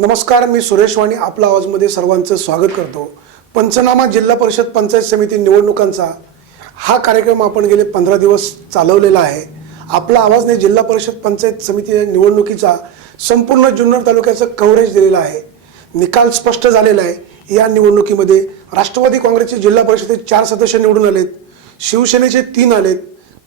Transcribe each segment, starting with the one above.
नमस्कार, मी सुरेश वाणी आपला आवाजमध्ये सर्वांचं स्वागत करतो। पंचनामा जिल्हा परिषद पंचायत समिती निवडणुकांचा हा कार्यक्रम आपण गेले 15 दिवस चालवलेला आहे। आपला आवाजने जिल्हा परिषद पंचायत समिती निवडणुकीचा संपूर्ण जुन्नर तालुक्याचं कव्हरेज दिलेला आहे। निकाल स्पष्ट झालेला आहे। या निवडणुकीमध्ये राष्ट्रवादी काँग्रेसचे जिल्हा परिषदेचे 4 सदस्य निवडून आलेत, शिवसेनेचे 3 आलेत,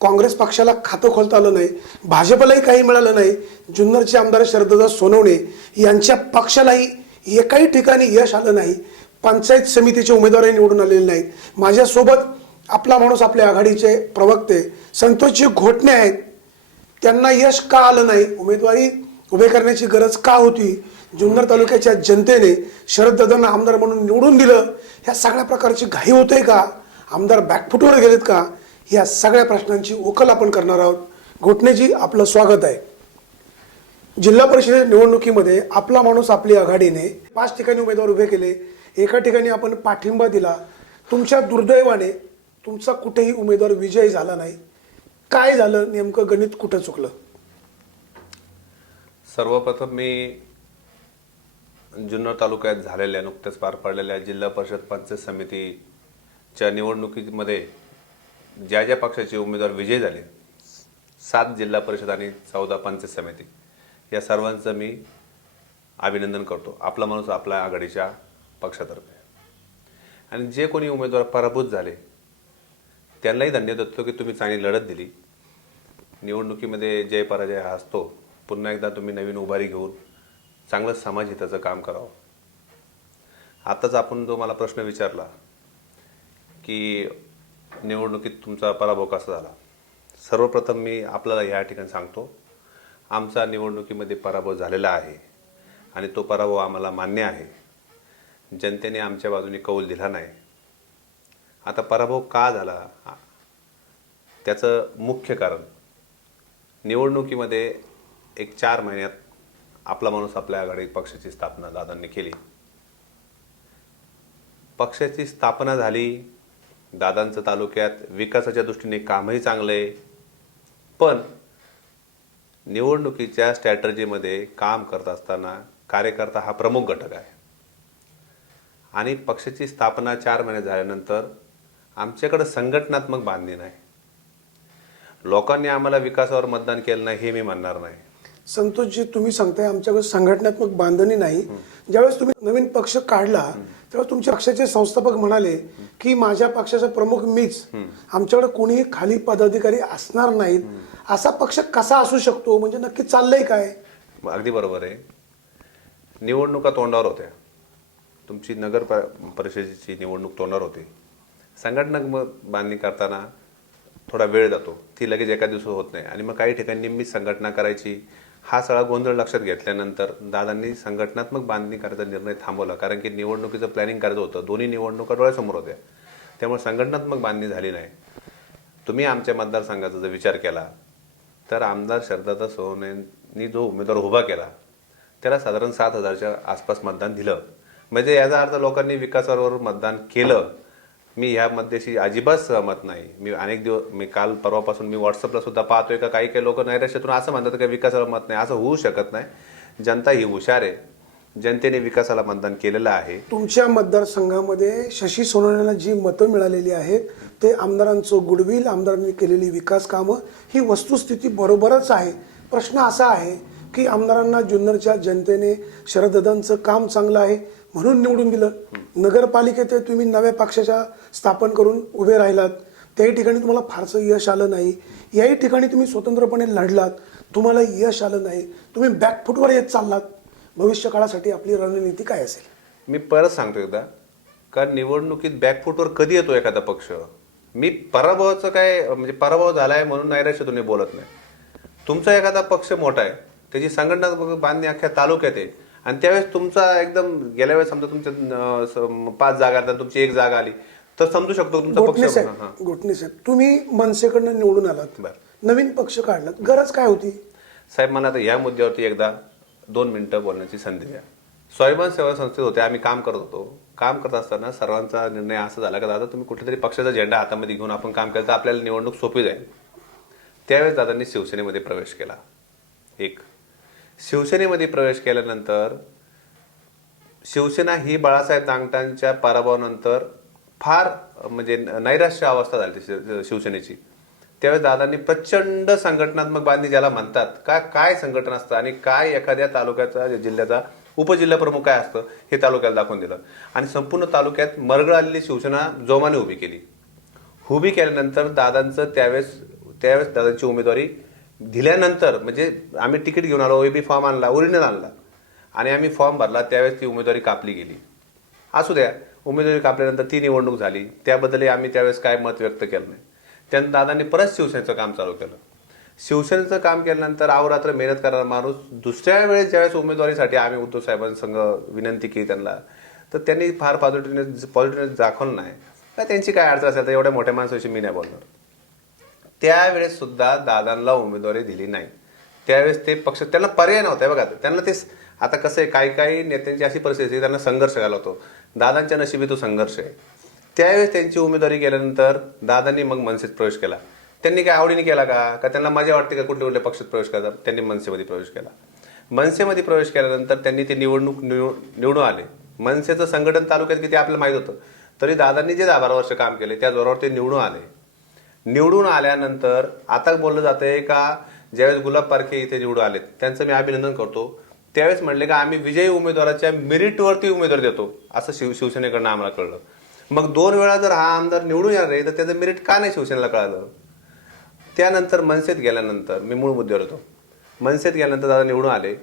काँग्रेस पक्षाला खातं खोलता आलं नाही, भाजपलाही काही मिळालं नाही, जुन्नरचे आमदार शरददादा सोनवणे यांच्या पक्षालाही एकाही ठिकाणी यश आलं नाही, पंचायत समितीचे उमेदवारही निवडून आलेले नाहीत। माझ्यासोबत आपला माणूस आपल्या आघाडीचे प्रवक्ते संतोषजी घोटणे आहेत। त्यांना यश का आलं नाही, उमेदवारी उभे करण्याची गरज का होती, जुन्नर तालुक्याच्या जनतेने शरददादांना आमदार म्हणून निवडून दिलं, ह्या सगळ्या प्रकारची घाई होते का, आमदार बॅकफुटवर गेलेत का, या सगळ्या प्रश्नांची उकल आपण करणार आहोत। घोटणेजी, आपलं स्वागत आहे। जिल्हा परिषद निवडणुकीमध्ये आपला माणूस आपली आघाडीने 5 ठिकाणी उमेदवार उभे केले, एका ठिकाणी आपण पाठिंबा दिला। तुमच्या दुर्दैवाने तुमचा कुठेही उमेदवार विजय झाला नाही। काय झालं नेमकं, गणित कुठं चुकलं? सर्वप्रथम मी जुन्नर तालुक्यात झालेल्या नुकत्याच पार पडलेल्या जिल्हा परिषद पंचायत समितीच्या निवडणुकीमध्ये ज्या ज्या पक्षाचे उमेदवार विजयी झाले, 7 जिल्हा परिषद आणि 14 पंचायत समिती, या सर्वांचं मी अभिनंदन करतो, आपला माणूस आपल्या आघाडीच्या पक्षातर्फे। आणि जे कोणी उमेदवार पराभूत झाले त्यांनाही धन्यवाद देतो की तुम्ही चांगली लढत दिली। निवडणुकीमध्ये जय पराजय हा असतो, पुन्हा एकदा तुम्ही नवीन उभारी घेऊन चांगलं समाजहिताचं काम करावं। आताच आपण जो मला प्रश्न विचारला की निवडणुकीत तुमचा पराभव कसा झाला, सर्वप्रथम मी आपल्याला या ठिकाणी सांगतो, आमचा निवडणुकीमध्ये पराभव झालेला आहे आणि तो पराभव आम्हाला मान्य आहे। जनतेने आमच्या बाजूने कौल दिला नाही। आता पराभव का झाला त्याचं मुख्य कारण, निवडणुकीमध्ये एक 4 महिन्यात आपला माणूस आपल्या आघाडी पक्षाची स्थापना दादांनी केली। पक्षाची स्थापना झाली, दादांचं तालुक्यात विकासाच्या दृष्टीने कामही चांगले, पण निवडणुकीच्या स्ट्रॅटर्जीमध्ये काम करत असताना कार्यकर्ता हा प्रमुख घटक आहे। आणि पक्षाची स्थापना 4 महिने झाल्यानंतर आमच्याकडे संघटनात्मक बांधणी नाही। लोकांनी आम्हाला विकासावर मतदान केलं नाही हे मी म्हणणार नाही। संतोषजी, तुम्ही सांगताय आमच्याकडे संघटनात्मक बांधणी नाही। ज्यावेळेस तुम्ही नवीन पक्ष काढला तेव्हा तुमच्या पक्षाचे संस्थापक म्हणाले की माझ्या पक्षाचा प्रमुख मीच, आमच्याकडे कोणीही खाली पदाधिकारी असणार नाहीत। असा पक्ष कसा असू शकतो, म्हणजे नक्की चाललंय काय? अगदी बरोबर आहे। निवडणुका तोंडावर होत्या, तुमची नगर परिषदेची निवडणूक तोंडावर होती। संघटनात्मक बांधणी करताना थोडा वेळ जातो, ती लगेच एका दिवसात होत नाही। आणि मग काही ठिकाणी निम्मी संघटना करायची, हा सगळा गोंधळ लक्षात घेतल्यानंतर दादांनी संघटनात्मक बांधणी करायचा निर्णय थांबवला, कारण की निवडणुकीचं प्लॅनिंग करायचं होतं, दोन्ही निवडणुका डोळ्यासमोर होत्या, त्यामुळे संघटनात्मक बांधणी झाली नाही। तुम्ही आमच्या मतदारसंघाचा जर विचार केला तर आमदार शरददादा सोनवणेंनी जो उमेदवार उभा केला त्याला साधारण 7,000च्या आसपास मतदान दिलं, म्हणजे याचा अर्थ लोकांनी विकासावर मतदान केलं। मी ह्यामध्ये अजिबात सहमत नाही। मी अनेक दिवस, मी काल परवापासून मी व्हॉट्सअपला सुद्धा पाहतोय का काही काही लोक नैराश्यातून असं म्हणतात की विकासावर मत नाही, असं होऊ शकत नाही। जनता ही हुशार आहे, जनतेने विकासाला मतदान केलेलं आहे। तुमच्या मतदारसंघामध्ये शशी सोनवणेला जी मतं मिळालेली आहेत ते आमदारांचं गुडविल, आमदारांनी केलेली विकास कामं, ही वस्तुस्थिती बरोबरच आहे। प्रश्न असा आहे की आमदारांना जुन्नरच्या जनतेने शरददादांचं काम चांगलं आहे म्हणून निवडून दिलं। नगरपालिकेत तुम्ही नव्या पक्षाच्या स्थापन करून उभे राहिलात, त्याही ठिकाणी तुम्हाला फारसं यश आलं नाही। याही ठिकाणी तुम्ही स्वतंत्रपणे लढलात, तुम्हाला यश आलं नाही, तुम्ही बॅकफुटवर येत चाललात। भविष्य काळासाठी आपली रणनीती काय असेल? मी परत सांगतो एकदा, कारण निवडणुकीत बॅकफुटवर कधी येतो एखादा पक्ष? मी पराभवाचं काय, म्हणजे पराभव झालाय म्हणून नैराश्यातून बोलत नाही। तुमचा एखादा पक्ष मोठा आहे, त्याची संघटनात्मक बांधणी अख्ख्या तालुक्यात आहे, आणि त्यावेळेस तुमचा एकदम गेल्या वेळेस समजा तुमच्या 5 जागा आहेत, तुमची 1 जागा आली तर समजू शकतो तुमचा पक्ष। घोटणे साहेब, तुम्ही मनसेकडनं निवडून आलात, नवीन पक्ष काढलात, गरज काय होती? साहेब, मला आता या मुद्द्यावरती एकदा 2 मिनिटं बोलण्याची संधी द्या। स्वाभिमान सेवा संस्थेत होते, आम्ही काम करत होतो। काम करत असताना सर्वांचा निर्णय असा झाला की दादा तुम्ही कुठेतरी पक्षाचा झेंडा हातामध्ये घेऊन आपण काम केलं तर आपल्याला निवडणूक सोपी जाईल। त्यावेळेस दादांनी शिवसेनेमध्ये प्रवेश केला। शिवसेनेमध्ये प्रवेश केल्यानंतर शिवसेना ही बाळासाहेब दांगटांच्या पराभवानंतर फार म्हणजे नैराश्य अवस्था झाली शिवसेनेची. त्यावेळेस दादांनी प्रचंड संघटनात्मक बांधणी ज्याला म्हणतात, काय संघटन असतं आणि काय एखाद्या तालुक्याचा जिल्ह्याचा उपजिल्हा प्रमुख काय असतं हे तालुक्याला दाखवून दिलं आणि संपूर्ण तालुक्यात मरगळ आलेली शिवसेना जोमाने उभी केली. उभी केल्यानंतर दादांचं त्यावेळेस दादांची उमेदवारी दिल्यानंतर म्हणजे आम्ही तिकीट घेऊन आलो, ओबी फॉर्म आणला, ओरिजिनल आणला आणि आम्ही फॉर्म भरला. त्यावेळेस ती उमेदवारी कापली गेली. असू द्या, उमेदवारी कापल्यानंतर ती निवडणूक झाली, त्याबद्दल आम्ही त्यावेळेस काय मत व्यक्त केलं नाही. त्यानंतर दादांनी परत शिवसेनेचं काम चालू केलं. शिवसेनेचं काम केल्यानंतर अहोरात्र मेहनत करणारा माणूस दुसऱ्या वेळेस ज्यावेळेस उमेदवारीसाठी आम्ही उद्धव साहेबांसंग विनंती केली त्यांना, तर त्यांनी फार पॉझिटिव्हनेस दाखवलं नाही. का त्यांची काय अडचण असेल तर एवढ्या मोठ्या माणसाशी मी नाही बोलणार. त्यावेळेस सुद्धा दादांना उमेदवारी दिली नाही. त्यावेळेस ते पक्ष त्यांना पर्याय नव्हता. बघा त्यांना ते आता कसं आहे, काही नेत्यांची अशी परिस्थिती त्यांना संघर्ष घाला होतो. दादांच्या नशिबी तो संघर्ष आहे. त्यावेळेस त्यांची उमेदवारी गेल्यानंतर दादांनी मग मनसेत प्रवेश केला. त्यांनी काय आवडीने केला का त्यांना मजा वाटते का कुठल्या पक्षात प्रवेश करतात? त्यांनी मनसेमध्ये प्रवेश केला. मनसेमध्ये प्रवेश केल्यानंतर त्यांनी ते निवडून आले. मनसेचं संघटन तालुक्यात किती आपल्याला माहित होतं, तरी दादांनी जे 10-12 वर्ष काम केले त्या जोरावर ते निवडून आले. निवडून आल्यानंतर आता बोललं जातंय का ज्यावेळेस गुलाब पारखे इथे निवडून आलेत त्यांचं मी अभिनंदन करतो. त्यावेळेस म्हणले का आम्ही विजयी उमेदवाराच्या मेरिटवरती उमेदवार देतो, असं शिवसेनेकडनं आम्हाला कळलं. मग 2 वेळा जर हा आमदार निवडून येणार आहे तर त्याचं मेरिट का नाही शिवसेनेला कळालं? त्यानंतर मनसेत गेल्यानंतर मी मूळ मुद्द्यावर होतो. मनसेत गेल्यानंतर दादा निवडून आले,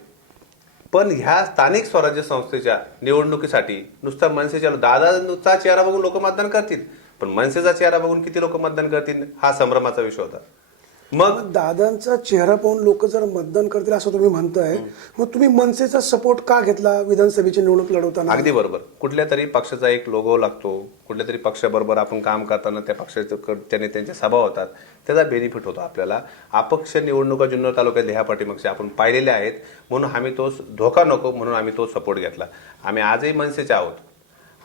पण ह्या स्थानिक स्वराज्य संस्थेच्या निवडणुकीसाठी नुसता मनसेच्या दादाचा चेहरा बघून लोक मतदान करतील, पण मनसेचा चेहरा बघून किती लोक मतदान करतील हा संभ्रमाचा विषय होता. मग दादांचा चेहरा पाहून लोक जर मतदान करतील असं तुम्ही म्हणताय, मग तुम्ही मनसेचा सपोर्ट का घेतला विधानसभेची निवडणूक लढवताना? अगदी बरोबर. कुठल्या तरी पक्षाचा एक लोगो लागतो, कुठल्या तरी पक्षाबरोबर आपण काम करताना त्या पक्षाचे त्याने त्यांच्या सभा होतात, त्याचा बेनिफिट होतो आपल्याला. अपक्ष निवडणुका जुन्नर तालुक्यात ह्या पाठीमागचे आपण पाहिलेल्या आहेत, म्हणून आम्ही तो धोका नको म्हणून आम्ही तो सपोर्ट घेतला. आम्ही आजही मनसेचे आहोत.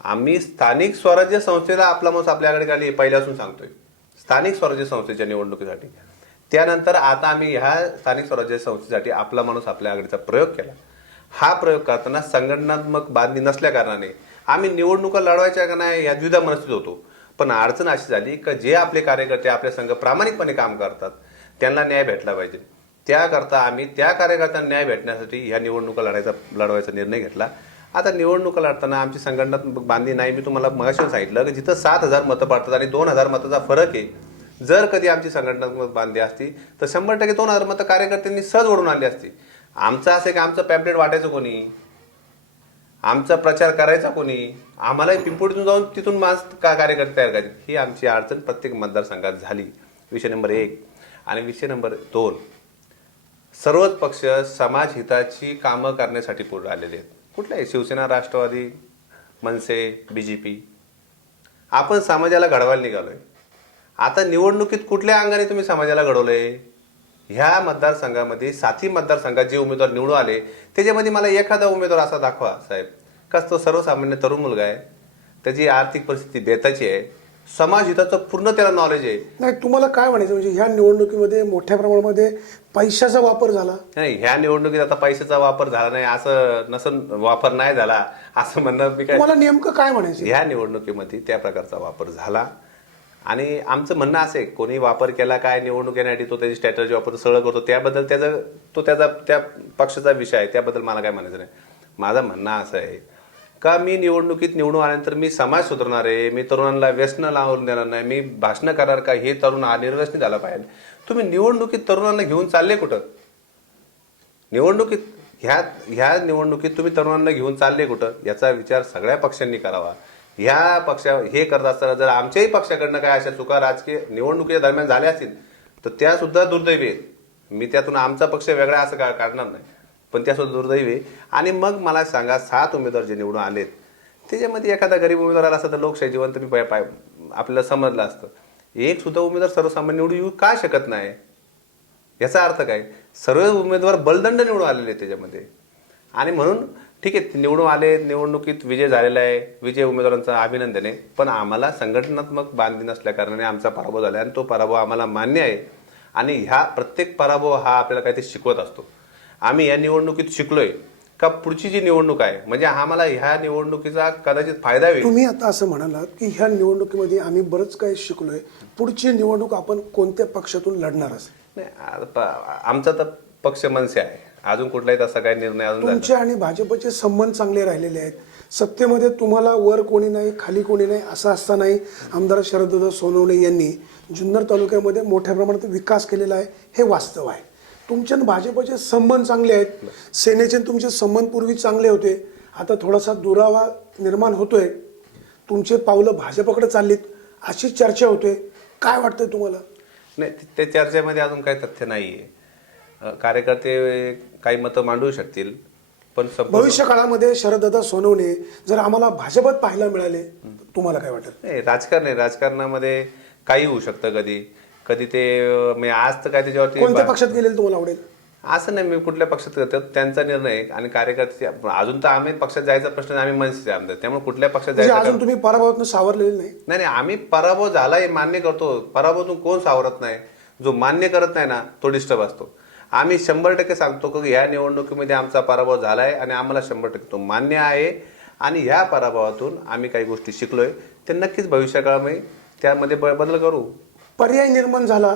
आम्ही स्थानिक स्वराज्य संस्थेला आपला माणूस आपल्याकडे आली पहिल्यापासून सांगतोय, स्थानिक स्वराज्य संस्थेच्या निवडणुकीसाठी. त्यानंतर आता आम्ही ह्या स्थानिक स्वराज्य संस्थेसाठी आपला माणूस आपल्या आघाडीचा प्रयोग केला. हा प्रयोग करताना संघटनात्मक बांधणी नसल्या कारणाने आम्ही निवडणुका लढवायच्या का नाही या द्विधा मनस्थित होतो. पण अडचण अशी झाली की जे आपले कार्यकर्ते आपल्या संघ प्रामाणिकपणे काम करतात त्यांना न्याय भेटला पाहिजे. त्याकरता आम्ही त्या कार्यकर्त्यांना न्याय भेटण्यासाठी ह्या निवडणुका लढवायचा निर्णय घेतला. आता निवडणुका लढताना आमची संघटनात्मक बांधणी नाही. मी तुम्हाला मगाशी सांगितलं की जिथं 7,000 मतं पडतात आणि 2,000 मताचा फरक आहे, जर कधी आमची संघटनात्मक बांधणी असती तर 100% 2,000 मतं कार्यकर्त्यांनी सहज ओढून आणली असती. आमचं असं की आमचं पॅम्पलेट वाटायचं कोणी, आमचा प्रचार करायचा कोणी, आम्हाला पिंपोडीतून जाऊन तिथून कार्यकर्ते तयार करायचे, ही आमची अडचण प्रत्येक मतदारसंघात झाली. विषय नंबर 1. आणि विषय नंबर 2, सर्वच पक्ष समाज हिताची कामं करण्यासाठी पुढे आलेले आहेत. कुठल्याही शिवसेना, राष्ट्रवादी, मनसे, BJP, आपण समाजाला घडवायला निघालोय. आता निवडणुकीत कुठल्या अंगाने तुम्ही समाजाला घडवलंय? ह्या मतदारसंघामध्ये 7ही मतदारसंघात जे उमेदवार निवडून आले त्याच्यामध्ये मला एखादा उमेदवार असा दाखवा साहेब, कस तो सर्वसामान्य तरुण मुलगा आहे, त्याची आर्थिक परिस्थिती बेताची आहे, समाज हिताचं पूर्ण त्याला नॉलेज आहे. नाही, तुम्हाला काय म्हणायचं म्हणजे ह्या निवडणुकीमध्ये मोठ्या प्रमाणामध्ये पैशाचा वापर झाला? नाही, ह्या निवडणुकीत आता पैशाचा वापर झाला नाही असं नसून वापर नाही झाला असं म्हणणं मी काय. तुम्हाला नेमकं काय म्हणायचं? ह्या निवडणुकीमध्ये त्या प्रकारचा वापर झाला आणि आमचं म्हणणं असं आहे, कोणी वापर केला काय निवडणूक येण्यासाठी तो त्याची स्ट्रॅटर्जी वापरतो, सगळं करतो, त्याबद्दल त्याचा त्या पक्षाचा विषय आहे, त्याबद्दल मला काय म्हणायचं नाही. माझं म्हणणं असं आहे का मी निवडणुकीत निवडून आल्यानंतर मी समाज सुधारणार आहे, मी तरुणांना व्यसन लावून देणार नाही, मी भाषणं करणार का हे तरुण निर्व्यसनी झाला पाहिजे. तुम्ही निवडणुकीत तरुणांना घेऊन चालले कुठं? निवडणुकीत ह्या निवडणुकीत तुम्ही तरुणांना घेऊन चालले कुठं याचा विचार सगळ्या पक्षांनी करावा. ह्या पक्षा हे करत असताना जर आमच्याही पक्षाकडनं काय अशा चुका राजकीय निवडणुकीच्या दरम्यान झाल्या असतील तर त्या सुद्धा दुर्दैवी आहेत. मी त्यातून आमचा पक्ष वेगळा असं काढणार नाही, पण त्या सुद्धा दुर्दैवी आहे. आणि मग मला सांगा, 7 उमेदवार जे निवडून आलेत त्याच्यामध्ये एखादा गरीब उमेदवार आला असता तर लोकशाही जिवंत मी आपल्याला समजलं असतं. एक सुद्धा उमेदवार सर्वसामान्य निवडून येऊ का शकत नाही? याचा अर्थ काय? सर्व उमेदवार बलदंड निवडून आलेले आहेत त्याच्यामध्ये. आणि म्हणून ठीक आहे, निवडून आले, निवडणुकीत विजय झालेला आहे, विजय उमेदवारांचं अभिनंदन आहे, पण आम्हाला संघटनात्मक बांधणी नसल्या कारणाने आमचा पराभव झाला आणि तो पराभव आम्हाला मान्य आहे. आणि ह्या प्रत्येक पराभव हा आपल्याला काहीतरी शिकवत असतो. आम्ही या निवडणुकीत शिकलोय का पुढची जी निवडणूक आहे म्हणजे आम्हाला ह्या निवडणुकीचा कदाचित फायदा होईल. तुम्ही आता असं म्हणालात की ह्या निवडणुकीमध्ये आम्ही बरंच काही शिकलोय, पुढची निवडणूक आपण कोणत्या पक्षातून लढणारच? नाही, आमचा तर पक्ष मनसे आहे. अजून कुठलाही तसा काही निर्णय अजून झाला तुमचे आणि भाजपचे संबंध चांगले राहिलेले आहेत. सत्तेमध्ये तुम्हाला वर कोणी नाही, खाली कोणी नाही असं असतानाही आमदार शरददादा सोनवणे यांनी जुन्नर तालुक्यामध्ये मोठ्या प्रमाणात विकास केलेला आहे, हे वास्तव आहे. तुमचे आणि भाजपचे संबंध चांगले आहेत. सेनेचे आणि तुमचे संबंध पूर्वी चांगले होते, आता थोडासा दुरावा निर्माण होतोय. तुमचे पावलं भाजपकडे चाललीत अशी चर्चा होते. काय वाटतंय तुम्हाला? नाही, ते चर्चेमध्ये अजून काही तथ्य नाहीये. कार्यकर्ते काही मतं मांडू शकतील, पण भविष्य काळामध्ये शरददादा सोनवणे जर आम्हाला भाजपत पाहायला मिळाले तर तुम्हाला काय वाटेल? नाही, राजकारण आहे. राजकारणामध्ये काही होऊ शकतं. कधी कधी ते मी आज तर काय त्याच्यावरती कोणत्या पक्षात गेलेलं तुम्हाला आवडेल? असं नाही, मी कुठल्या पक्षात करतो त्यांचा निर्णय आहे. आणि कार्यकर्ते अजून तर आम्ही पक्षात जायचा प्रश्न नाही, आम्ही मनसेचे आमदार, त्यामुळे कुठल्या पक्षात म्हणजे जायचं अजून तुम्ही पराभवातून सावरलेले नाही? नाही. आम्ही पराभव झाला हे मान्य करतो. पराभवातून कोण सावरत नाही? जो मान्य करत नाही ना तो डिस्टर्ब असतो. आम्ही 100% सांगतो की ह्या निवडणुकीमध्ये आमचा पराभव झालाय आणि आम्हाला 100% तो मान्य आहे. आणि ह्या पराभवातून आम्ही काही गोष्टी शिकलोय, ते नक्कीच भविष्यकाळामध्ये त्यामध्ये बदल करू. पर्याय निर्माण झाला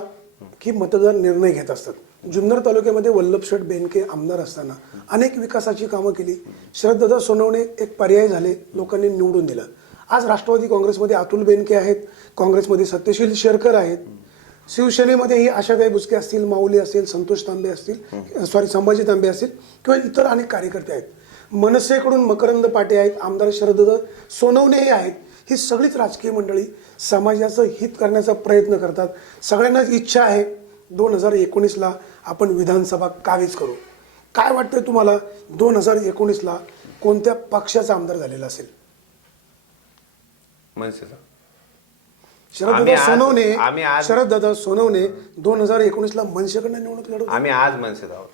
की मतदार निर्णय घेत असतात. जुन्नर तालुक्यामध्ये वल्लभशेठ बेनके आमदार असताना अनेक विकासाची कामं केली. शरददादा सोनवणे एक पर्याय झाले, लोकांनी निवडून दिलं. आज राष्ट्रवादी काँग्रेसमध्ये अतुल बेनके आहेत, काँग्रेसमध्ये सत्यशील शेरकर आहेत, शिवसेनेमध्येही आशाताई बुचके असतील, माऊली असतील, संतोष तांबे असतील, संभाजी तांबे असतील किंवा इतर अनेक कार्यकर्ते आहेत. मनसेकडून मकरंद पाटे आहेत, आमदार शरददादा सोनवणेही आहेत. ही सगळीच राजकीय मंडळी समाजाचं हित करण्याचा प्रयत्न करतात. सगळ्यांनाच इच्छा आहे 2019ला आपण विधानसभा कावीज करू. काय वाटतंय तुम्हाला 2019ला कोणत्या पक्षाचा आमदार झालेला असेल? मनसेचा. शरददादा सोनवणे 2019ला मनसेकडनं निवडणूक लढवतात. आम्ही आज मनसेत आहोत.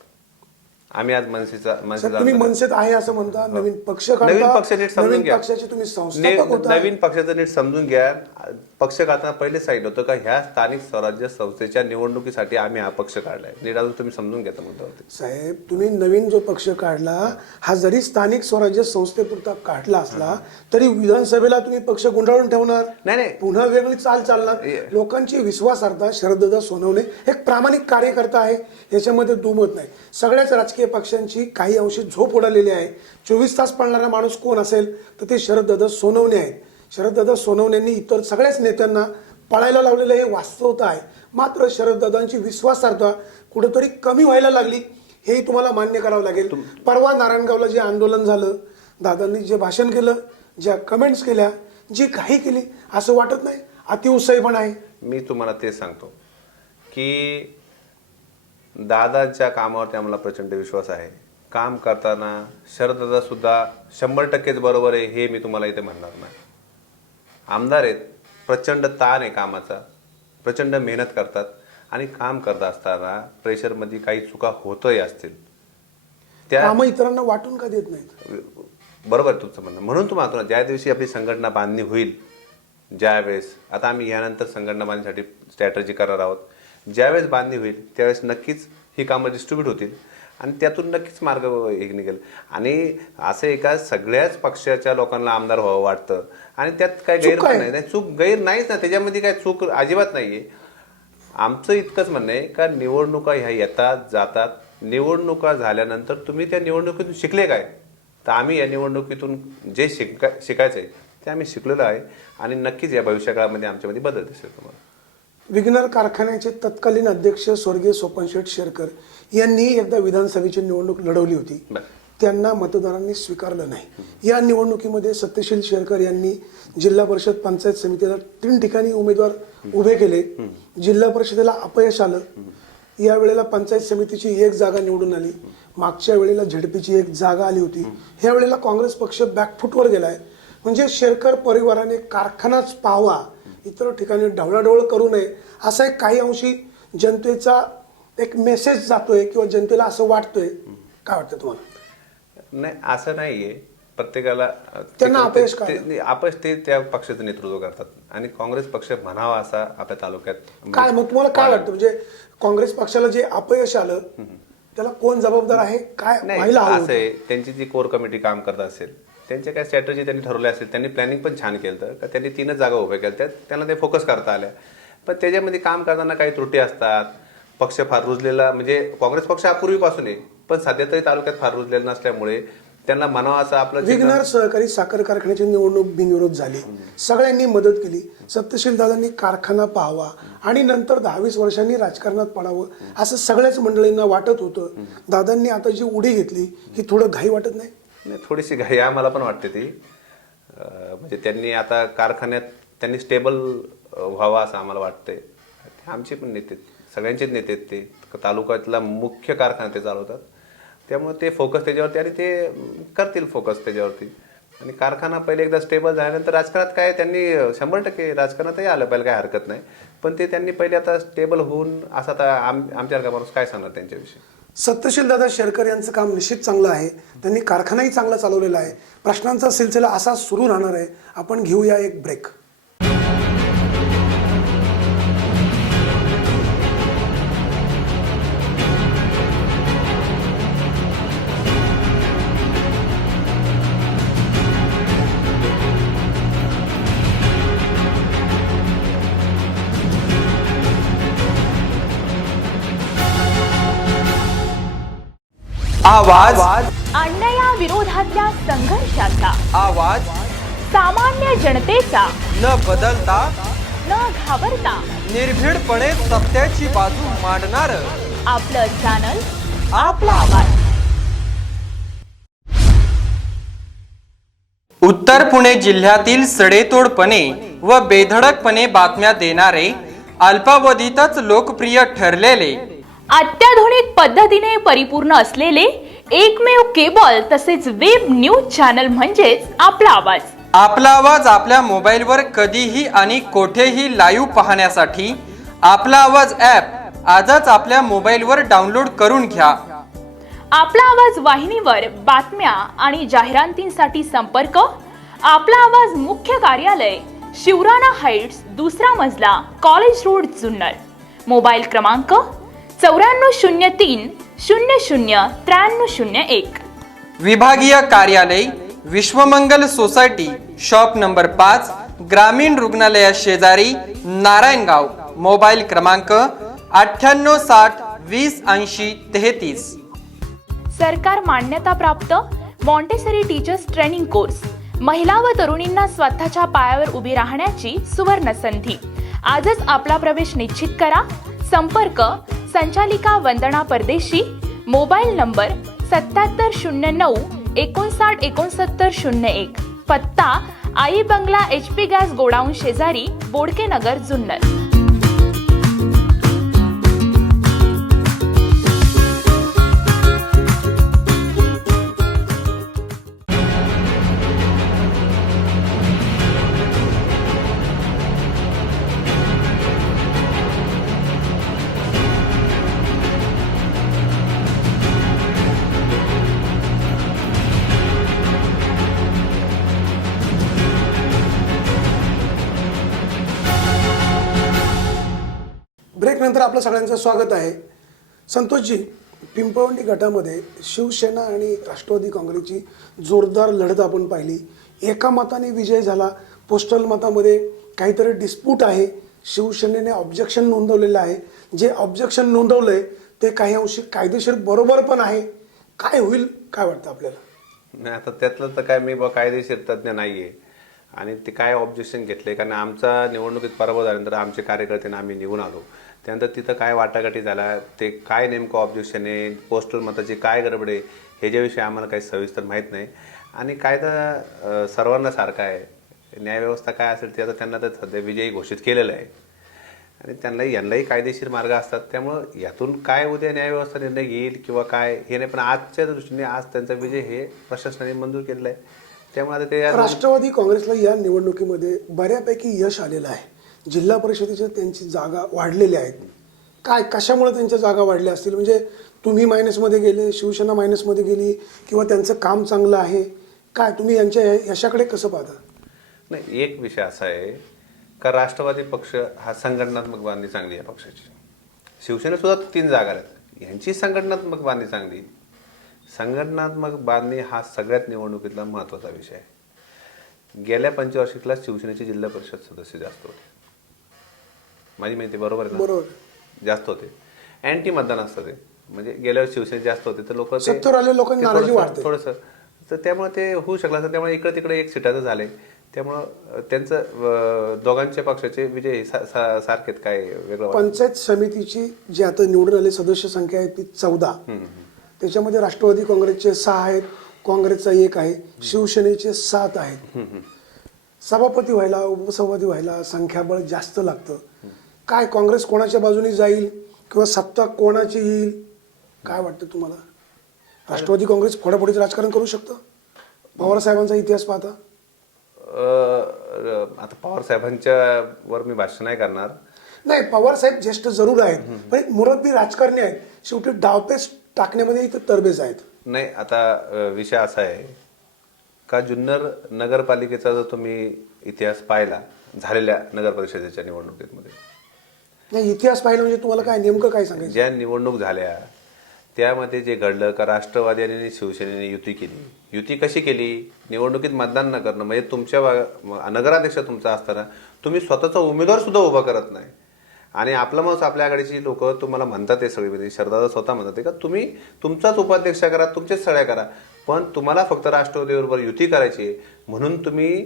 आम्ही आज मनसेचा तुम्ही मनसेत आहे असं म्हणता, नवीन पक्ष नवीन काढता, पक्ष नीट समजून नवीन घ्या. पक्षाचे तुम्ही संस्थापक होता. नवीन पक्षाचं नीट समजून घ्या. पक्ष काढताना पहिले सांगितलं होतं का ह्या स्थानिक स्वराज्य संस्थेच्या निवडणुकीसाठी आम्ही हा पक्ष काढलाय. नीट अजून तुम्ही समजून घ्या मुद्द्यावरती. साहेब, तुम्ही नवीन जो पक्ष काढला हा जरी स्थानिक स्वराज्य संस्थेपुरता काढला असला तरी विधानसभेला तुम्ही पक्ष गुंडाळून ठेवणार नाही. पुन्हा वेगळी चाल चालणार. लोकांची विश्वासार्हता शरददादा सोनवणे एक प्रामाणिक कार्यकर्ता आहे, याच्यामध्ये दुमत नाही. सगळ्याच राजकीय पक्षांची काही अंशी झोप उडालेली आहे. 24 तास पळणारा माणूस कोण असेल तर ते शरददादा सोनवणे आहेत. शरददादा सोनवणेंनी इतर सगळ्याच नेत्यांना पळायला लावलेलं हे वास्तवता आहे. मात्र शरददादांची विश्वासार्हता कुठेतरी कमी व्हायला लागली, हेही तुम्हाला मान्य करावं लागेल. परवा नारायणगावला जे आंदोलन झालं, दादांनी जे भाषण केलं, ज्या कमेंट्स केल्या, जी काही केली, असं वाटत नाही अतिउत्साही पण आहे? मी तुम्हाला तेच सांगतो की दादांच्या कामावरती आम्हाला प्रचंड विश्वास आहे. काम करताना शरददादा सुद्धा 100%च बरोबर आहे हे मी तुम्हाला इथे म्हणणार नाही. आमदार आहेत, प्रचंड ताण आहे कामाचा, प्रचंड मेहनत करतात आणि काम करत असताना प्रेशरमध्ये काही चुका होतही असतील त्या काम इतरांना वाटून का देत नाहीत? बरोबर आहे तुमचं म्हणणं. म्हणून तुम्हाला ज्या दिवशी आपली संघटना बांधणी होईल, ज्यावेळेस आता आम्ही यानंतर संघटना बांधणीसाठी स्ट्रॅटर्जी करणार आहोत, ज्यावेळेस बांधणी होईल त्यावेळेस नक्कीच ही कामं डिस्ट्रीब्यूट होतील आणि त्यातून नक्कीच मार्ग एक निघेल. आणि असं एका सगळ्याच पक्षाच्या लोकांना आमदार व्हावं वाटतं आणि त्यात काय गैर नाही. चूक गैर नाहीच ना, त्याच्यामध्ये काय चूक अजिबात नाहीये. आमचं इतकंच म्हणणं आहे का निवडणुका ह्या येतात जातात. निवडणुका झाल्यानंतर तुम्ही त्या निवडणुकीतून शिकले काय? तर आम्ही या निवडणुकीतून जे शिकायचं आहे ते आम्ही शिकलेलो आहे आणि नक्कीच या भविष्यकाळामध्ये आमच्यामध्ये बदल दिसेल तुम्हाला. विघ्नर कारखान्याचे तत्कालीन अध्यक्ष स्वर्गीय सोपनशेठ शेरकर यांनी एकदा विधानसभेची निवडणूक लढवली होती. त्यांना मतदारांनी स्वीकारलं नाही. या निवडणुकीमध्ये सत्यशील शेरकर यांनी जिल्हा परिषद पंचायत समितीला 3 ठिकाणी उमेदवार उभे केले. जिल्हा परिषदेला अपयश आलं. या वेळेला पंचायत समितीची 1 जागा निवडून आली. मागच्या वेळेला झेडपीची 1 जागा आली होती. ह्या वेळेला काँग्रेस पक्ष बॅकफुटवर गेलाय. म्हणजे शेरकर परिवाराने कारखानाच पाहावा, इतर ठिकाणी ढवळाढवळ करू नये, असा एक काही अंशी जनतेचा एक मेसेज जातोय किंवा जनतेला असं वाटतंय. काय वाटतं तुम्हाला? नाही, असं नाहीये. प्रत्येकाला त्यांना अपयश अपयश ते त्या पक्षाचं नेतृत्व करतात आणि काँग्रेस पक्ष म्हणावा असा आपल्या तालुक्यात काय मग तुम्हाला काय वाटतं? म्हणजे काँग्रेस पक्षाला जे अपयश आलं त्याला कोण जबाबदार आहे, काय नाही व्हायला हवं असं होतं? आहे, त्यांची जी कोर कमिटी काम करत असेल त्यांच्या काय स्ट्रॅटेजी त्यांनी ठरवल्या असेल, त्यांनी प्लॅनिंग पण छान केलं का त्यांनी 3च जागा उभ्या केल्या, त्यांना ते फोकस करता आल्या. पण त्याच्यामध्ये काम करताना काही त्रुटी असतात. पक्ष फार रुजलेला, म्हणजे काँग्रेस पक्ष हा पूर्वीपासून आहे, पण सध्या तरी तालुक्यात फार रुजलेला नसल्यामुळे त्यांना म्हणावं असं आपलं विघ्नर सहकारी साखर कारखान्याची निवडणूक बिनविरोध झाली, सगळ्यांनी मदत केली. सत्यशील दादांनी कारखाना पाहावा आणि नंतर 10-20 वर्षांनी राजकारणात पडावं असं सगळ्याच मंडळींना वाटत होतं. दादांनी आता जी उडी घेतली ही थोडं घाई वाटत नाही? नाही, थोडीशी घाई आम्हाला पण वाटते ती. म्हणजे त्यांनी आता कारखान्यात त्यांनी स्टेबल व्हावा असं आम्हाला वाटतंय. आमचे पण नेते, सगळ्यांचेच नेते आहेत ते, तालुक्यातला मुख्य कारखाना ते चालवतात, त्यामुळे ते फोकस त्याच्यावरती आणि ते करतील फोकस त्याच्यावरती. आणि कारखाना पहिले एकदा स्टेबल झाल्यानंतर राजकारणात काय त्यांनी 100% राजकारणातही आलं पाहिजे, काय हरकत नाही. पण ते त्यांनी पहिले आता स्टेबल होऊन असं आता आमच्या माणूस काय सांगणार त्यांच्याविषयी. सत्यशील दादा शेरकर यांचं काम निश्चित चांगलं आहे, त्यांनी कारखानाही चांगला चालवलेला आहे. प्रश्नांचा सिलसिला असा सुरू राहणार आहे. आपण घेऊया एक ब्रेक. आवाज अन्याया विरोधातल्या संघर्षाचा, आवाज सामान्य जनतेचा, न बदलता न घाबरता निर्भीडपणे सत्याची बाजू मांडणार आपलं चॅनल, आपला आवाज. उत्तर पुणे जिल्ह्यातील सडेतोडपणे व बेधडकपणे बातम्या देणारे, अल्पावधीतच लोकप्रिय ठरलेले, अत्याधुनिक पद्धतीने परिपूर्ण असलेले एकमेव केबल तसेच वेब न्यूज चॅनल म्हणजेच आपला आवाज. आपला आवाज आपल्या मोबाईलवर कधीही आणि कोठेही लाईव्ह पाहण्यासाठी आपला आवाज ॲप आजच आपल्या मोबाईलवर डाउनलोड करून घ्या. आपला आवाज वाहिनीवर बातम्या आणि जाहिरातींसाठी संपर्क आपला आवाज मुख्य कार्यालय, शिवराणा हाईट्स, 2रा मजला, कॉलेज रोड, जुन्नर. मोबाईल क्रमांक 9403 00 9301. विभागीय कार्यालय, विश्वमंगल सोसायटी, शॉप नंबर 5, ग्रामीण रुग्णालया शेजारी, नारायणगाव. मोबाईल क्रमांक 9860 20 80 33. सरकार मान्यताप्राप्त मॉन्टेसरी टीचर्स ट्रेनिंग कोर्स, महिला व तरुणींना स्वतःच्या पायावर उभी राहण्याची सुवर्ण संधी. आजच आपला प्रवेश निश्चित करा. संपर्क संचालिका वंदना परदेशी. Mobile number 7709 59 69 01. पत्ता आई बंगला, HP गॅस गोडाऊन शेजारी, बोडके नगर, जुन्नर. ब्रेक नंतर आपलं सगळ्यांचं स्वागत आहे. संतोषजी, पिंपळवंडी गटामध्ये शिवसेना आणि राष्ट्रवादी काँग्रेसची जोरदार लढत आपण पाहिली. एका मताने विजय झाला. पोस्टल मतामध्ये काहीतरी डिस्प्यूट आहे. शिवसेनेने ऑब्जेक्शन नोंदवलेलं आहे. जे ऑब्जेक्शन नोंदवलंय ते काही अंशी कायदेशीर बरोबर पण आहे. काय होईल, काय वाटतं आपल्याला? नाही, आता त्यातलं तर काय मी कायदेशीर तज्ज्ञ नाही आहे. आणि ते काय ऑब्जेक्शन घेतले, कारण आमचा निवडणुकीत पराभव झाल्यानंतर आमचे कार्यकर्त्यांना आम्ही निघून आलो. त्यानंतर तिथं काय वाटाघाटी झाला, ते काय नेमकं ऑब्जेक्शन आहे, पोस्टल मताची काय गडबड आहे, ह्याच्याविषयी आम्हाला काही सविस्तर माहीत नाही. आणि कायदा सर्वांना सारखा आहे. न्यायव्यवस्था काय असेल ते आता त्यांना तर सध्या विजयी घोषित केलेलं आहे आणि यांनाही कायदेशीर मार्ग असतात. त्यामुळं यातून काय उद्या न्यायव्यवस्था निर्णय घेईल किंवा काय हे नाही, पण आजच्या दृष्टीने आज त्यांचा विजय हे प्रशासनाने मंजूर केलेला आहे. त्यामुळे आता ते राष्ट्रवादी काँग्रेसला या निवडणुकीमध्ये बऱ्यापैकी यश आलेलं आहे. जिल्हा परिषदेच्या त्यांची जागा वाढलेल्या आहेत. काय, कशामुळे त्यांच्या जागा वाढल्या असतील? म्हणजे तुम्ही मायनसमध्ये गेले, शिवसेना मायनसमध्ये गेली, किंवा त्यांचं काम चांगलं आहे, काय तुम्ही यांच्या यशाकडे कसं पाहता? नाही, एक विषय असा आहे का राष्ट्रवादी पक्ष हा संघटनात्मक बांधणी चांगली आहे पक्षाची. शिवसेनेत सुद्धा 3 जागा आहेत. यांची संघटनात्मक बांधणी चांगली. संघटनात्मक बांधणी हा सगळ्यात निवडणुकीतला महत्त्वाचा विषय आहे. गेल्या पंचवार्षिकला शिवसेनेचे जिल्हा परिषद सदस्य जास्त होते. माझी माहिती बरोबर आहे ना? बरोबर. जास्त होते. अँटी मतदान असतं ते, म्हणजे गेल्या वेळेस शिवसेने जास्त होते तर लोक सत्तेवर आलेल्या लोकांची नाराजी वाढते. थोडंसं तर त्यामुळे ते होऊ शकलं असं. त्यामुळे इकडे तिकडे एक सीटाचं झाले. त्यामुळं त्यांचं दोघांच्या पक्षाचे विजय सारखेत, काय वेगळं वाटतं? पंचायत समितीची जी आता निवडून आलेली सदस्य संख्या आहे ती 14. त्याच्यामध्ये राष्ट्रवादी काँग्रेसचे 6 आहेत, काँग्रेसचा 1 आहे, शिवसेनेचे 7 आहेत. सभापती व्हायला, उपसभापती व्हायला संख्याबळ जास्त लागतं. काय काँग्रेस कोणाच्या बाजूने जाईल किंवा सत्ता कोणाची येईल, काय वाटतं तुम्हाला? राष्ट्रवादी काँग्रेस फोडाफोडीचं राजकारण करू शकतं पवार साहेबांचा इतिहास पाहता? आता पवार साहेबांच्या वर मी भाष्य नाही करणार. नाही, पवार साहेब ज्येष्ठ जरूर आहेत, पण एक मुरब्बी राजकारणी आहेत. शेवटी डावपेच टाकण्यामध्ये इथं तरबेज आहेत. नाही, आता विषय असा आहे का जुन्नर नगरपालिकेचा जर तुम्ही इतिहास पाहिला झालेल्या नगर परिषदेच्या निवडणुकीमध्ये, नाही इतिहास पाहिला म्हणजे तुम्हाला काय नेमकं काय सांगायचं? ज्या निवडणूक झाल्या त्यामध्ये जे घडलं का राष्ट्रवादी आणि शिवसेनेने युती केली. युती कशी केली? निवडणुकीत मतदान न करणं. म्हणजे तुमच्या नगराध्यक्ष तुमचा असताना तुम्ही स्वतःचा उमेदवार सुद्धा उभा करत नाही. आणि आपलं माणूस आपल्या आघाडीची लोक तुम्हाला म्हणतात ते सगळे, शरदादा स्वतः म्हणतात का तुम्ही तुमचाच उपाध्यक्ष करा, तुमचेच सळ्या करा, पण तुम्हाला फक्त राष्ट्रवादीबरोबर युती करायची म्हणून तुम्ही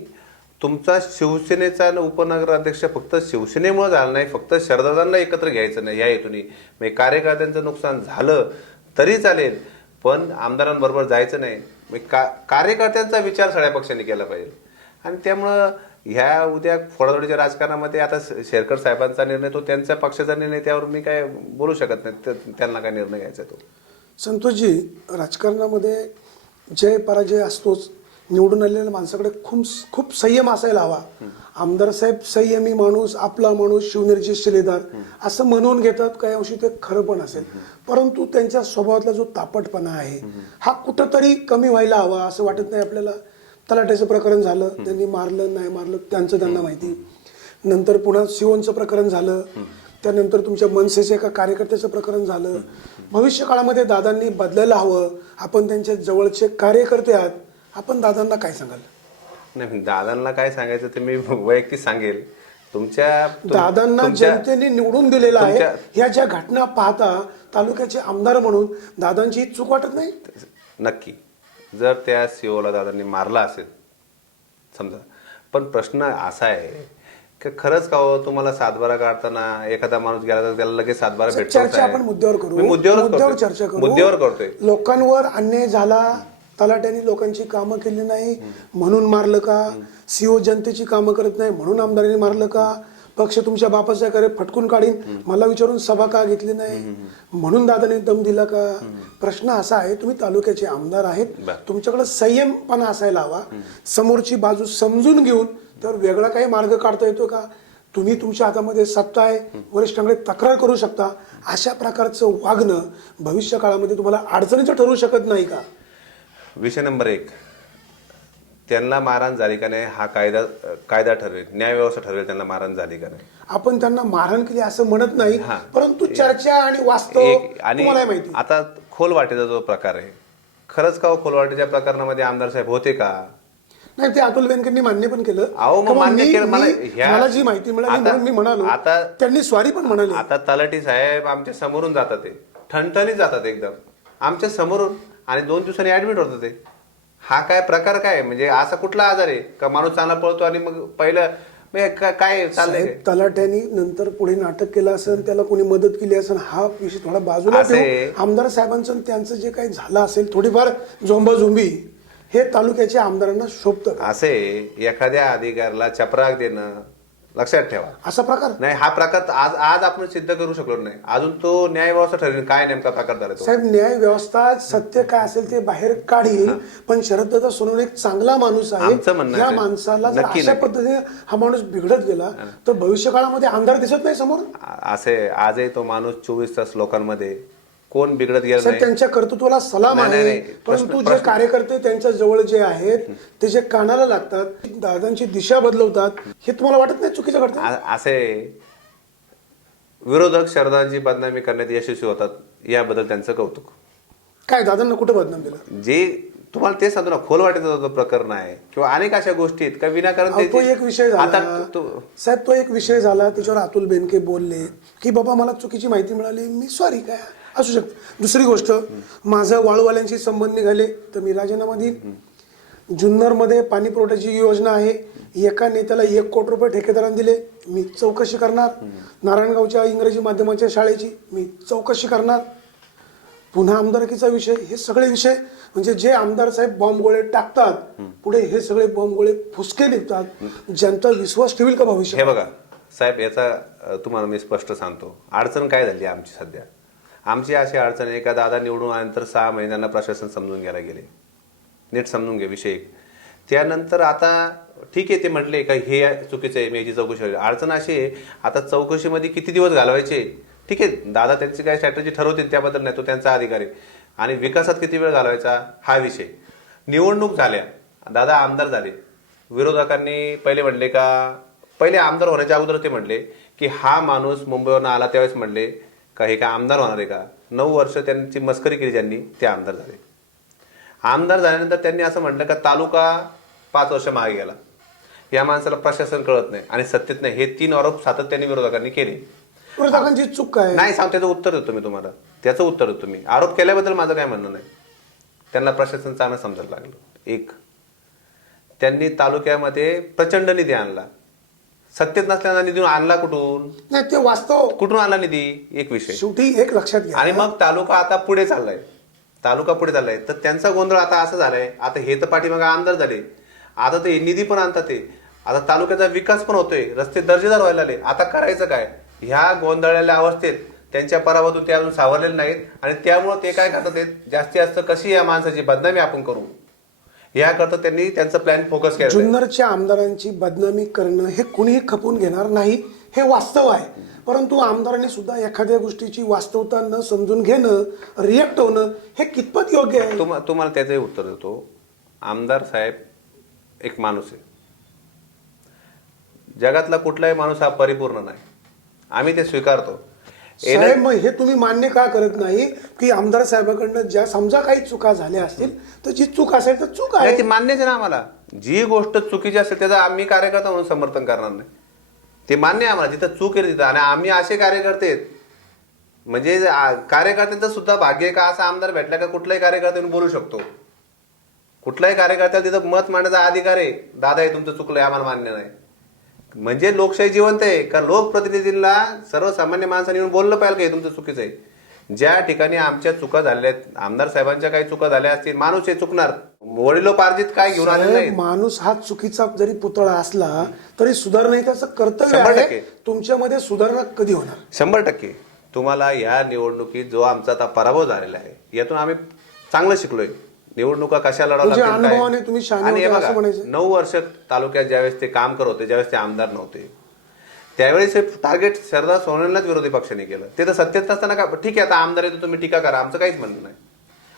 तुमचा शिवसेनेचा उपनगराध्यक्ष फक्त शिवसेनेमुळे झाला नाही, फक्त शरदादांना एकत्र घ्यायचं नाही या हेतूने. म्हणजे कार्यकर्त्यांचं नुकसान झालं तरी चालेल पण आमदारांबरोबर जायचं नाही. कार्यकर्त्यांचा विचार सगळ्या पक्षांनी केला पाहिजे. आणि त्यामुळं ह्या उद्या फोडाफोडीच्या राजकारणामध्ये आता शेरकर साहेबांचा निर्णय, तो त्यांच्या पक्षाचा निर्णय, त्यावर मी काय बोलू शकत नाही. त्यांना काय निर्णय घ्यायचा तो. संतोषजी, राजकारणामध्ये जय पराजय असतोच. निवडून आलेल्या माणसाकडे खूप संयम असायला हवा. आमदार साहेब संयमी माणूस, आपला माणूस, शिवनेरीचे शिलेदार असं म्हणून घेतात. काही अंशी ते खरं पण असेल, परंतु त्यांच्या स्वभावातला जो तापटपणा आहे हा कुठंतरी कमी व्हायला हवा असं वाटत नाही आपल्याला? तलाट्याचं प्रकरण झालं, त्यांनी मारलं नाही मारलं त्यांचं त्यांना माहिती. नंतर पुन्हा सिओनचं प्रकरण झालं, त्यानंतर तुमच्या मनसेच्या एका कार्यकर्त्याचं प्रकरण झालं. भविष्य काळामध्ये दादांनी बदलायला हवं. आपण त्यांच्या जवळचे कार्यकर्ते आहात, आपण दादांना काय सांगाल? नाही, दादांना काय सांगायचं ते मी वैयक्तिक सांगेल. दादांना जनतेने निवडून दिलेला आहे. ह्या ज्या घटना पाहता तालुक्याचे आमदार म्हणून दादांची चूक वाटत नाही? नक्की. जर त्या सीओला दादांनी मारला असेल समजा, पण प्रश्न असा आहे की खरंच का हो तुम्हाला सातबारा काढताना एखादा माणूस गेला तर त्याला लगेच सातबारा भेटतो? चर्चा आपण मुद्द्यावर करू, मुद्द्यावर चर्चा करू. मुद्द्यावर करतोय. लोकांवर अन्याय झाला, तलाट्याने लोकांची कामं केली नाही म्हणून मारलं का? सीओ जनतेची कामं करत नाही म्हणून आमदारांनी मारलं का? पक्ष तुमच्या बापाचा करे फटकून काढीन मला विचारून सभा का घेतली नाही म्हणून दादाने दम दिला का? प्रश्न असा आहे, तुम्ही तालुक्याचे आमदार आहेत, तुमच्याकडे संयमपणा असायला हवा. समोरची बाजू समजून घेऊन तर वेगळा काही मार्ग काढता येतो का? तुम्ही तुमच्या हातामध्ये सत्ता आहे, वरिष्ठांकडे तक्रार करू शकता. अशा प्रकारचं वागणं भविष्य काळामध्ये तुम्हाला अडचणीचं ठरू शकत नाही का? विषय नंबर 1, त्यांना मारहाण झाली का नाही हा कायदा ठरवेल, न्यायव्यवस्था ठरवेल त्यांना मारहाण झाली का नाही. आपण त्यांना मारहाण केली असं म्हणत नाही, परंतु चर्चा आणि वास्तव तुम्हाला माहिती. आता खोलवाटेचा जो प्रकार आहे, खरंच का खोलवाटेच्या प्रकरणामध्ये आमदार साहेब होते का? नाही, ते अतुल बेनकेंनी मान्य पण केलं. मान्य केलं. मला जी माहिती मिळाली म्हणून मी म्हणालो. आता त्यांनी स्वारी पण म्हणाली. आता तलाठी साहेब आमच्या समोरून जातात, ते ठणठणीत जातात एकदम आमच्या समोरून, आणि 2 दिवसांनी ऍडमिट होतं ते. हा काय प्रकार काय? म्हणजे असा कुठला आजार आहे का माणूस चांगला पळतो आणि मग पहिलं काय चाललंय? तलाट्यानी नंतर पुढे नाटक केलं असेल, त्याला कोणी मदत केली असेल, हा विषय थोडा बाजूला ठेवून आमदार साहेबांचं त्यांचं जे काही झालं असेल थोडीफार झोंबाझोंबी, हे तालुक्याच्या आमदारांना शोभतं. असे एखाद्या अधिकाऱ्याला चपराक देणं लक्षात ठेवा. असा प्रकार नाही, हा प्रकार आज आपण सिद्ध करू शकलो नाही अजून. तो न्याय व्यवस्था ठरवेल काय नेमका प्रकार झाला. साहेब, न्याय व्यवस्था सत्य काय असेल ते बाहेर काढील, पण शरददादा सोनवणे एक चांगला माणूस आहे. या माणसाला जर अशा पद्धतीने हा माणूस बिघडत गेला तर भविष्य काळामध्ये अंधार दिसत नाही समोर. असे आजही तो माणूस 24 तास लोकांमध्ये कोण बिघडत गेला नाही. त्यांच्या कर्तृत्वाला सलाम आहे, परंतु जे कार्यकर्ते त्यांच्या जवळ जे आहेत ते जे कानाला लागतात, दादांची दिशा बदलवतात, हे तुम्हाला वाटत नाही चुकीचं घडतं? असे विरोधक शरदांची बदनामी करण्यात यशस्वी होतात याबद्दल त्यांचं कौतुक. काय दादांना कुठं बदनाम दिलं? जे तुम्हाला ते सांगतो ना, खोलवाटेचं प्रकरण आहे किंवा अनेक अशा गोष्टी आहेत का विनाकारण अहो, तो एक विषय झाला आता साहेब, तो एक विषय झाला. त्याच्यावर अतुल बेनके बोलले की बाबा मला चुकीची माहिती मिळाली, मी सॉरी, काय असू शकतं. दुसरी गोष्ट, माझं वाळूवाल्यांशी संबंध निघाले तर मी राजीनामा देईन. जुन्नरमध्ये पाणी पुरवठ्याची योजना आहे, एका नेत्याला 1 कोटी रुपये ठेकेदारांनी दिले, मी चौकशी करणार. नारायणगावच्या इंग्रजी माध्यमाच्या शाळेची मी चौकशी करणार. पुन्हा आमदारकीचा विषय, हे सगळे विषय म्हणजे जे आमदार साहेब बॉम्बगोळे टाकतात पुढे हे सगळे बॉम्बगोळे फुसके निघतात. ज्यांचा विश्वास ठेवील का भविष्य? हे बघा साहेब, याचा तुम्हाला मी स्पष्ट सांगतो. अडचण काय झाली आमची सध्या, आमची अशी अडचण आहे का दादा निवडून आल्यानंतर 6 महिन्यांना प्रशासन समजून घ्यायला गेले. नीट समजून घे विषय. त्यानंतर आता ठीक आहे, ते म्हटले का हे चुकीचं आहे, मी याची चौकशी होईल. अडचण अशी आहे, आता चौकशीमध्ये किती दिवस घालवायचे, ठीक आहे, दादा त्यांची काय स्ट्रॅटेजी ठरवतील त्याबद्दल नाही, तो त्यांचा अधिकार आहे. आणि विकासात किती वेळ घालवायचा हा विषय. निवडणूक झाल्या, दादा आमदार झाले. विरोधकांनी पहिले म्हणले का, पहिले आमदार होण्याच्या अगोदर ते म्हणले की हा माणूस मुंबईवरून आला त्यावेळेस म्हणले का हे काय आमदार होणार आहे का. 9 वर्ष त्यांची मस्करी केली ज्यांनी, ते आमदार झाले. आमदार झाल्यानंतर त्यांनी असं म्हटलं का तालुका 5 वर्ष मागे गेला, या माणसाला प्रशासन कळत नाही आणि सत्तेत नाही. हे 3 आरोप सातत्याने विरोधकांनी केले. विरोधकांची चूक काय? नाही सांग, त्याचं उत्तर देतो मी तुम्हाला, त्याचं उत्तर देतो मी. आरोप केल्याबद्दल माझं काय म्हणणं नाही. त्यांना प्रशासन चांगलं समजायला लागलं. एक, त्यांनी तालुक्यामध्ये प्रचंड निधी आणला. सत्तेत नसल्यानं निधी आणला कुठून? नाही, ते वास्तव. कुठून आणला निधी, एक विषय. शेवटी एक लक्षात घ्या, आणि मग तालुका आता पुढे चाललाय, तालुका पुढे चाललाय. तर त्यांचा गोंधळ आता असं झालाय, आता हे तर पाठीमागे आमदार झाले, आता ते निधी पण आणतात, ते आता तालुक्याचा विकास पण होतोय, रस्ते दर्जेदार व्हायला लागले. आता करायचं काय? ह्या गोंधळलेल्या अवस्थेत त्यांच्या पराभूतून ते अजून सावरलेले नाहीत आणि त्यामुळे ते काय करतात, जास्तीत जास्त कशी या माणसाची बदनामी आपण करू याकरता त्यांनी त्यांचं प्लॅन फोकस केला. जुन्नरच्या आमदारांची बदनामी करणं हे कुणीही खपून घेणार नाही, हे वास्तव आहे. परंतु आमदारांनी सुद्धा एखाद्या गोष्टीची वास्तवता न समजून घेणं, रिएक्ट होणं हे कितपत योग्य आहे? तुम्हाला त्याचंही उत्तर देतो. आमदार साहेब एक माणूस आहे, जगातला कुठलाही माणूस हा परिपूर्ण नाही, आम्ही ते स्वीकारतो. साहेब, मग हे तुम्ही मान्य का करत नाही की आमदार साहेबांकडनं ज्या समजा काही चुका झाल्या असतील तर जी चूक असेल तर चूक आहे, ती मान्यच आहे ना आम्हाला. जी गोष्ट चुकीची असेल त्याचं आम्ही कार्यकर्ता म्हणून समर्थन करणार नाही, ते मान्य आहे आम्हाला. जिथं चूक आहे तिथं, आणि आम्ही असे कार्यकर्ते आहेत म्हणजे कार्यकर्त्यांचं सुद्धा भाग्य आहे का असा आमदार भेटला का कुठलाही कार्यकर्ता बोलू शकतो. कुठलाही कार्यकर्त्याला तिथं मत मांडण्याचा अधिकार आहे. दादा हे तुमचं चुकलंय, आम्हाला मान्य नाही. म्हणजे लोकशाही जिवंत आहे का? लोकप्रतिनिधींना सर्वसामान्य माणसांनी येऊन बोललं पाहिजे का हे तुमचं चुकीचं आहे. ज्या ठिकाणी आमच्या चुका झाल्या आहेत, आमदार साहेबांच्या काही चुका झाल्या असतील, माणूस हे चुकणार, वडिलोपार्जित काय घेऊन आले नाही. माणूस हा चुकीचा जरी पुतळा असला तरी सुधारणा त्याचं कर्तव्य 100%. आहे. तुमच्यामध्ये सुधारणा कधी होणार? 100%. तुम्हाला या निवडणुकीत जो आमचा आता पराभव झालेला आहे यातून आम्ही चांगलं शिकलोय. निवडणुका कशा लढावं म्हणजे लागतील अनुभवाने काय. तुम्ही शहाणे आणि हे होते बघा, असं म्हणायचं? 9 वर्ष तालुक्यात ज्यावेळेस ते काम करत होते, ज्यावेळेस ते आमदार नव्हते, त्यावेळेस हे टार्गेट शरदा सोनवणेलाच विरोधी पक्षाने केलं. ते तर सत्तेत नसताना का ठीक आहे, आता आमदार येतो तुम्ही टीका करा, आमचं काहीच म्हणणं नाही.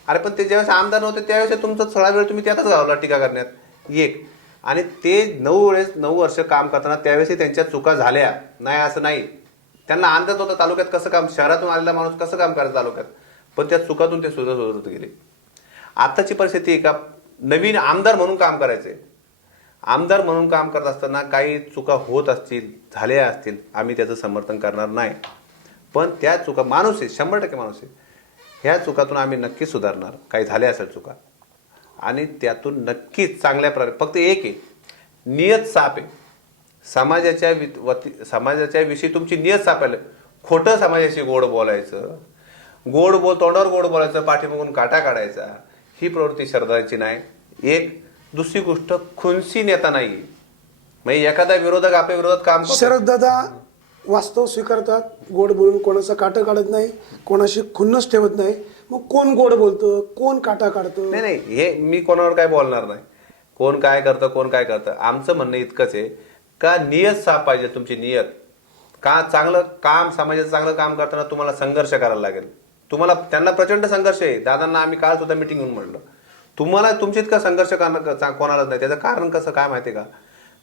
अरे पण ते ज्यावेळेस आमदार नव्हते त्यावेळेस तुमचा सगळा वेळ तुम्ही त्यातच घालवला टीका करण्यात. एक, आणि ते 9 वर्ष काम करताना त्यावेळेस त्यांच्या चुका झाल्या नाही असं नाही. त्यांना अंदाज होता तालुक्यात कसं काम, शहरातून आलेला माणूस कसं काम करायचं तालुक्यात, पण त्या चुकातून ते सुधारत गेले. आताची परिस्थिती आहे का नवीन आमदार म्हणून काम करायचंय. आमदार म्हणून काम करत असताना काही चुका होत असतील, झाल्या असतील, आम्ही त्याचं समर्थन करणार नाही. पण त्या चुका, माणूस आहे, 100% माणूस आहे, ह्या चुकातून आम्ही नक्कीच सुधारणार. काही झाल्या असेल चुका आणि त्यातून नक्कीच चांगल्या प्रकारे. फक्त एक आहे, नियत साफ आहे. समाजाच्या विषयी तुमची नियत साफ आहे. खोटं समाजाशी गोड बोलायचं, तोंडावर गोड बोलायचं, पाठीमागून काटा काढायचा, ही प्रवृत्ती शरदांची नाही. एक, दुसरी गोष्ट, खुनसी नेता नाही. म्हणजे एखादा विरोधक आपल्या विरोधात काम करतो, शरद दादा वास्तव स्वीकारतात, गोड बोलून कोणाचं काटं काढत नाही, कोणाशी खुन्नस ठेवत नाही. मग कोण गोड बोलतं, कोण काटा काढतं? नाही, हे मी कोणावर काय बोलणार नाही. कोण काय करतं, कोण काय करतं, आमचं म्हणणं इतकंच आहे का नियत साफ पाहिजे तुमची. नियत का चांगलं काम, समाजाचं चांगलं काम करताना तुम्हाला संघर्ष करायला लागेल. तुम्हाला, त्यांना प्रचंड संघर्ष आहे. दादांना आम्ही काल सुद्धा मिटिंग घेऊन म्हटलं, तुम्हाला तुमच्या इतका संघर्ष कोणालाच नाही. त्याचं कारण कसं काय माहितीये का,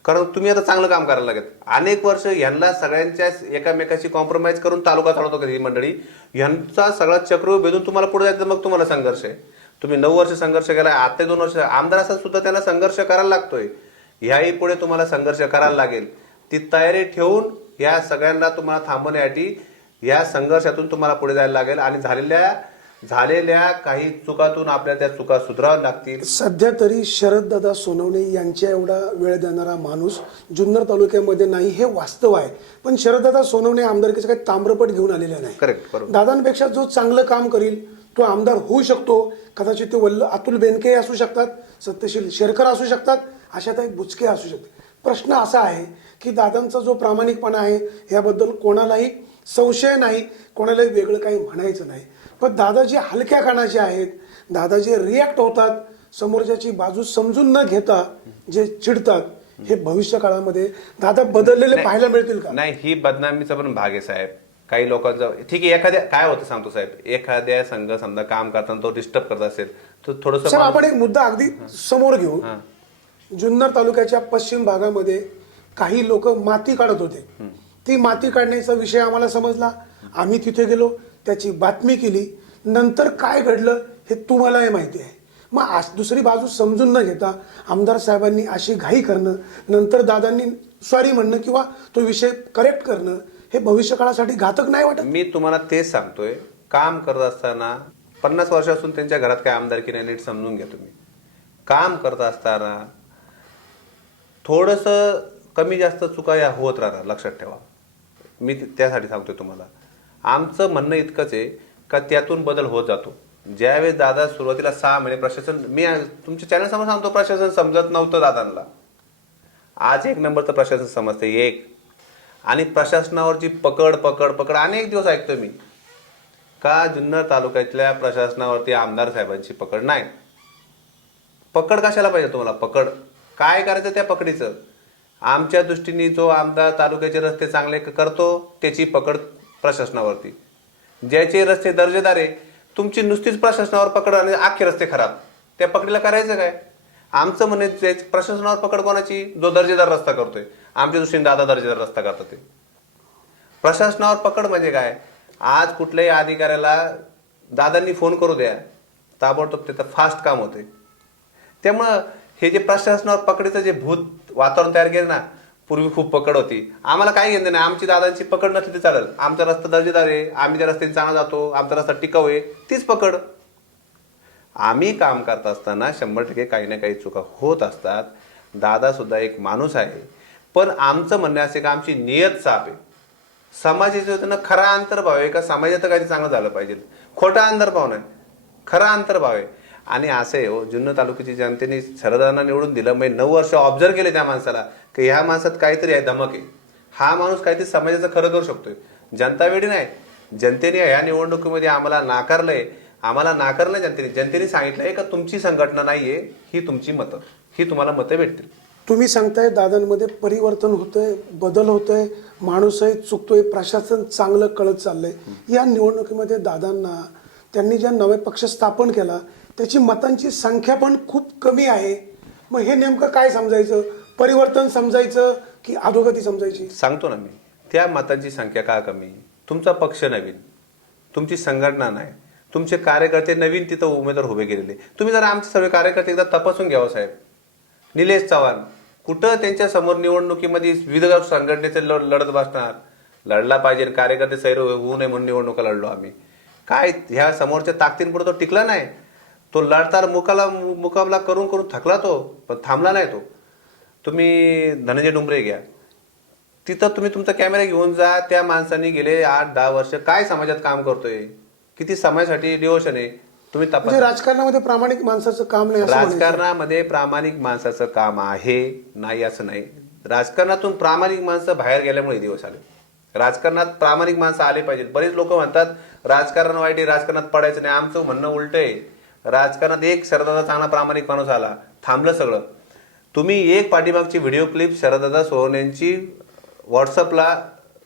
कारण तुम्ही आता चांगलं काम करायला लागत. अनेक वर्ष यांना सगळ्यांच्या एकामेकाशी कॉम्प्रोमाइज करून तालुका चालवतो कधी ही मंडळी. यांचा सगळा चक्र भेदून तुम्हाला पुढे जायचं, मग तुम्हाला संघर्ष आहे. तुम्ही 9 वर्ष संघर्ष केला, आता 2 वर्ष आमदार असताना सुद्धा त्यांना संघर्ष करायला लागतोय. ह्याही पुढे तुम्हाला संघर्ष करायला लागेल. ती तयारी ठेवून या सगळ्यांना तुम्हाला थांबवण्यासाठी या संघर्षातून तुम्हाला पुढे जायला लागेल आणि झालेल्या काही चुकातून आपल्या त्या चुका सुधाराव्या लागतील. सध्या तरी शरददादा सोनवणे यांच्या एवढा वेळ देणारा माणूस जुन्नर तालुक्यामध्ये नाही, हे वास्तव आहे. पण शरददादा सोनवणे आमदारकीचं काही ताम्रपट घेऊन आलेलं नाही. करेक्ट, बरोबर. दादांपेक्षा जो चांगलं काम करील तो आमदार होऊ शकतो. कदाचित ते अतुल बेनके असू शकतात, सत्यशील शेरकर असू शकतात, आशाताई बुचके असू शकतात. प्रश्न असा आहे की दादांचा जो प्रामाणिकपणा आहे याबद्दल कोणालाही संशय नाही, कोणालाही वेगळं काही म्हणायचं नाही. पण दादा जे हलक्या कानाचे आहेत, दादा जे रिॲक्ट होतात, समोरच्याची बाजू समजून न घेता जे चिडतात, हे भविष्य काळामध्ये दादा बदललेले पाहायला मिळतील का? नाही, ही बदनामीचा पण भाग आहे साहेब. काही लोकांचा ठीक आहे, एखाद्या काय होतं सांगतो साहेब, एखाद्या संघ समजा काम करताना तो डिस्टर्ब करत असेल तर थोडस. सर, आपण एक मुद्दा अगदी समोर घेऊ. जुन्नर तालुक्याच्या पश्चिम भागामध्ये काही लोक माती काढत होते. ती माती काढण्याचा विषय आम्हाला समजला, आम्ही तिथे गेलो, त्याची बातमी केली. नंतर काय घडलं हे तुम्हालाही माहिती आहे. मग दुसरी बाजू समजून न घेता आमदार साहेबांनी अशी घाई करणं, नंतर दादांनी सॉरी म्हणणं किंवा तो विषय करेक्ट करणं, हे भविष्य काळासाठी घातक नाही वाटत? मी तुम्हाला तेच सांगतोय, काम करत असताना 50 वर्षापासून त्यांच्या घरात काय आमदारकी नाही, नीट समजून घ्या तुम्ही. काम करत असताना थोडस कमी जास्त चुका या होत राहणार, लक्षात ठेवा. मी त्यासाठी सांगतोय तुम्हाला. आमचं म्हणणं इतकंच आहे का त्यातून बदल होत जातो. ज्यावेळेस दादा सुरुवातीला 6 महिने प्रशासन, मी तुमच्या चॅनल समोर सांगतो, प्रशासन समजत नव्हतं दादांना. आज 1 नंबरचं प्रशासन समजते, 1. आणि प्रशासनावरची पकड अनेक दिवस ऐकतो मी का जुन्नर तालुक्यातल्या प्रशासनावरती आमदार साहेबांची पकड नाही. पकड कशाला पाहिजे तुम्हाला? पकड काय करायचं त्या पकडीचं? आमच्या दृष्टीने जो आमदार तालुक्याचे रस्ते चांगले करतो त्याची पकड प्रशासनावरती. ज्याचे रस्ते दर्जेदार आहे, तुमची नुसतीच प्रशासनावर पकड आणि अख्खे रस्ते खराब, त्या पकडीला करायचं काय? आमचं म्हणणे प्रशासनावर पकड कोणाची? जो दर्जेदार रस्ता करतोय. आमच्या दृष्टीने दादा दर्जेदार रस्ता करतात. ते प्रशासनावर पकड म्हणजे काय? आज कुठल्याही अधिकाऱ्याला दादांनी फोन करू द्या, ताबडतोब त्याचं फास्ट काम होते. त्यामुळं हे जे प्रशासनावर पकडीचं जे भूत वातावरण तयार केलं ना, पूर्वी खूप पकड होती, आम्हाला काही घेणं नाही. आमची दादांची पकड नसली तर चालेल, आमचा रस्ता दर्जेदार आहे, आम्ही त्या रस्त्याने चांगला जातो, आमचा रस्ता टिकाऊ आहे, तीच पकड. आम्ही काम करत असताना 100% काही ना काही चुका होत असतात. दादा सुद्धा एक माणूस आहे. पण आमचं म्हणणं असे का आमची नियत साफ आहे. समाजाच्या वतीनं खरा अंतर्भाव आहे का समाजात काही चांगलं झालं पाहिजे, खोटा अंतर्भाव नाही, खरा अंतर्भाव आहे. आणि असं आहे हो, जुन्नर तालुक्याची जनतेने शरदांना निवडून दिलं, म्हणजे 9 वर्ष ऑब्झर्व केले त्या माणसाला की ह्या माणसात काहीतरी आहे, धमक आहे, हा माणूस काहीतरी समाजाचं खरं करू शकतोय. जनता वेळी नाही. जनतेने ह्या निवडणुकीमध्ये आम्हाला नाकारलंय. जनतेने सांगितलंय का तुमची संघटना नाहीये, ही तुमची मतं, ही तुम्हाला मतं भेटतील. तुम्ही सांगताय दादांमध्ये परिवर्तन होतंय, बदल होतोय, माणूसही चुकतोय, प्रशासन चांगलं कळत चाललंय. या निवडणुकीमध्ये दादांना त्यांनी ज्या नवे पक्ष स्थापन केला त्याची मतांची संख्या पण खूप कमी आहे. मग हे नेमकं काय समजायचं? परिवर्तन समजायचं की अधोगती समजायची? सांगतो ना मी, त्या मतांची संख्या का कमी? तुमचा पक्ष नवीन, तुमची संघटना नाही, तुमचे कार्यकर्ते नवीन तिथं उमेदवार उभे केलेले. तुम्ही जर आमचे सर्व कार्यकर्ते एकदा तपासून घ्यावं साहेब. निलेश चव्हाण कुठं त्यांच्या समोर निवडणुकीमध्ये विविध संघटनेचे लढत बसणार? लढला पाहिजे, कार्यकर्ते सैर होऊ नये म्हणून निवडणुका लढलो आम्ही. काय ह्या समोरच्या ताकदींपुढे तो टिकला नाही. तो लढताना मुकाबला करून थकला तो, पण थांबला नाही तो. तुम्ही धनंजय डुंबरे घ्या, तिथं तुम्ही तुमचा कॅमेरा घेऊन जा. त्या माणसाने गेले 8-10 वर्ष काय समाजात काम करतोय, किती समाजासाठी डिवोशन आहे, तुम्ही तपास. राजकारणामध्ये प्रामाणिक माणसाचं काम नाही. राजकारणामध्ये प्रामाणिक माणसाचं काम आहे, नाही असं नाही. राजकारणातून प्रामाणिक माणसं बाहेर गेल्यामुळे दिवस आले. राजकारणात प्रामाणिक माणसं आले पाहिजे. बरेच लोक म्हणतात राजकारण वाईट आहे, राजकारणात पडायचं नाही. आमचं म्हणणं उलट आहे. राजकारणात एक शरदादा चांगला प्रामाणिक माणूस आला, थांबलं सगळं. तुम्ही एक पाठीमागची व्हिडिओ क्लिप शरदादा सोनवणेंची व्हॉट्सअपला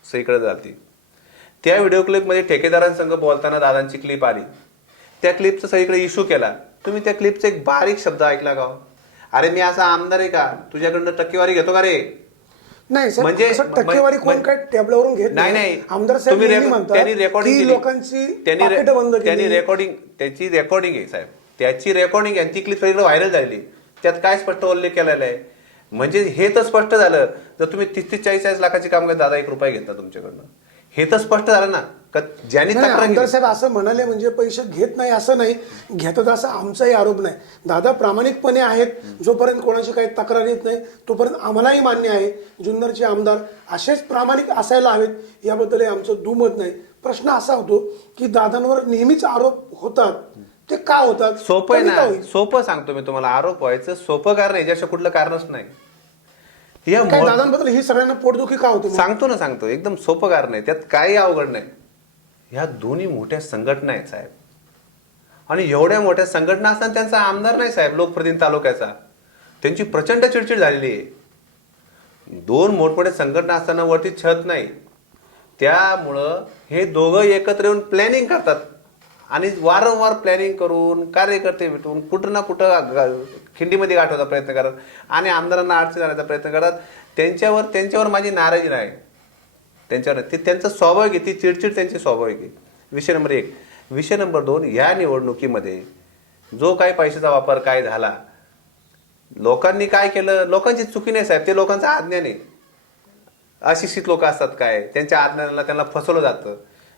सगळीकडे जाती. त्या व्हिडिओ क्लिपमध्ये ठेकेदारांसंग बोलताना दादांची क्लिप आली. त्या क्लिपचा सगळीकडे इश्यू केला. तुम्ही त्या क्लिपचा एक बारीक शब्द ऐकला का? अरे मी असा आमदार आहे का, तुझ्याकडनं टक्केवारी घेतो का रे? नाही सर, म्हणजे- असं टक्केवारी कोण म्हणजे- काय टेबलावरून घेत नाही. आमदार साहेब तुम्ही नेहमी त्यांनी म्हणतात रेकॉर्डिंग की केली. लोकांची त्यांनी पाकिटं बंद त्यांनी केली. रेकॉर्डिंग, त्याची रेकॉर्डिंग आहे साहेब, त्याची रेकॉर्डिंग आणि ती क्लिप सगळीकडे व्हायरल झाली. त्यात काय स्पष्ट उल्लेख केलेला आहे? म्हणजे हे तर स्पष्ट झालं, जर तुम्ही 30-40 लाखाची काम करत दादा 1 रुपया घेता तुमच्याकडनं, हे तर स्पष्ट झालं ना का ज्यांनी नाही, तक्रार आमदार केली. साहेब असं म्हणाले म्हणजे पैसे घेत नाही असं नाही, घेतात असा आमचाही आरोप नाही. दादा प्रामाणिकपणे आहेत, जोपर्यंत कोणाची काही तक्रार येत नाही तोपर्यंत आम्हालाही मान्य आहे जुन्नरचे आमदार असेच प्रामाणिक असायला हवेत, याबद्दलही आमचं दुमत नाही. प्रश्न असा होतो की दादांवर नेहमीच आरोप होतात, ते का होतात? सोपं आहे कमी का ना, होईल? सोपं सांगतो मी तुम्हाला. आरोप व्हायचं सोपं कारण आहे, ज्याचं कुठलं कारणच नाही. या काय मो- दादांबद्दल ही सगळ्यांना पोटदुखी का होते मग? सांगतो एकदम सोपं कारण आहे, त्यात काही अवघड नाही. ह्या दोन्ही मोठ्या संघटना आहेत साहेब, आणि एवढ्या मोठ्या संघटना असताना त्यांचा आमदार नाही साहेब लोकप्रतिनिधी तालुक्याचा, त्यांची प्रचंड चिडचिड झालेली आहे. 2 मोठमोठ्या संघटना असताना वरती छत नाही, त्यामुळं हे दोघं एकत्र येऊन प्लॅनिंग करतात आणि वारंवार प्लॅनिंग करून कार्यकर्ते भेटून कुठं ना कुठं खिंडीमध्ये गाठवण्याचा प्रयत्न करतात आणि आमदारांना अडचण आणण्याचा प्रयत्न करतात. त्यांच्यावर माझी नाराजी नाही, त्यांच्यावर ते त्यांचा स्वाभाविक आहे, ती चिडचिड त्यांची स्वाभाविक आहे. विषय नंबर 1. विषय नंबर 2, या निवडणुकीमध्ये जो काही पैशाचा वापर काय झाला, लोकांनी काय केलं, लोकांची चुकी नाही साहेब, ते लोकांचं अज्ञान आहे. अशिक्षित लोक असतात काय, त्यांच्या अज्ञानाला त्यांना फसवलं जातं.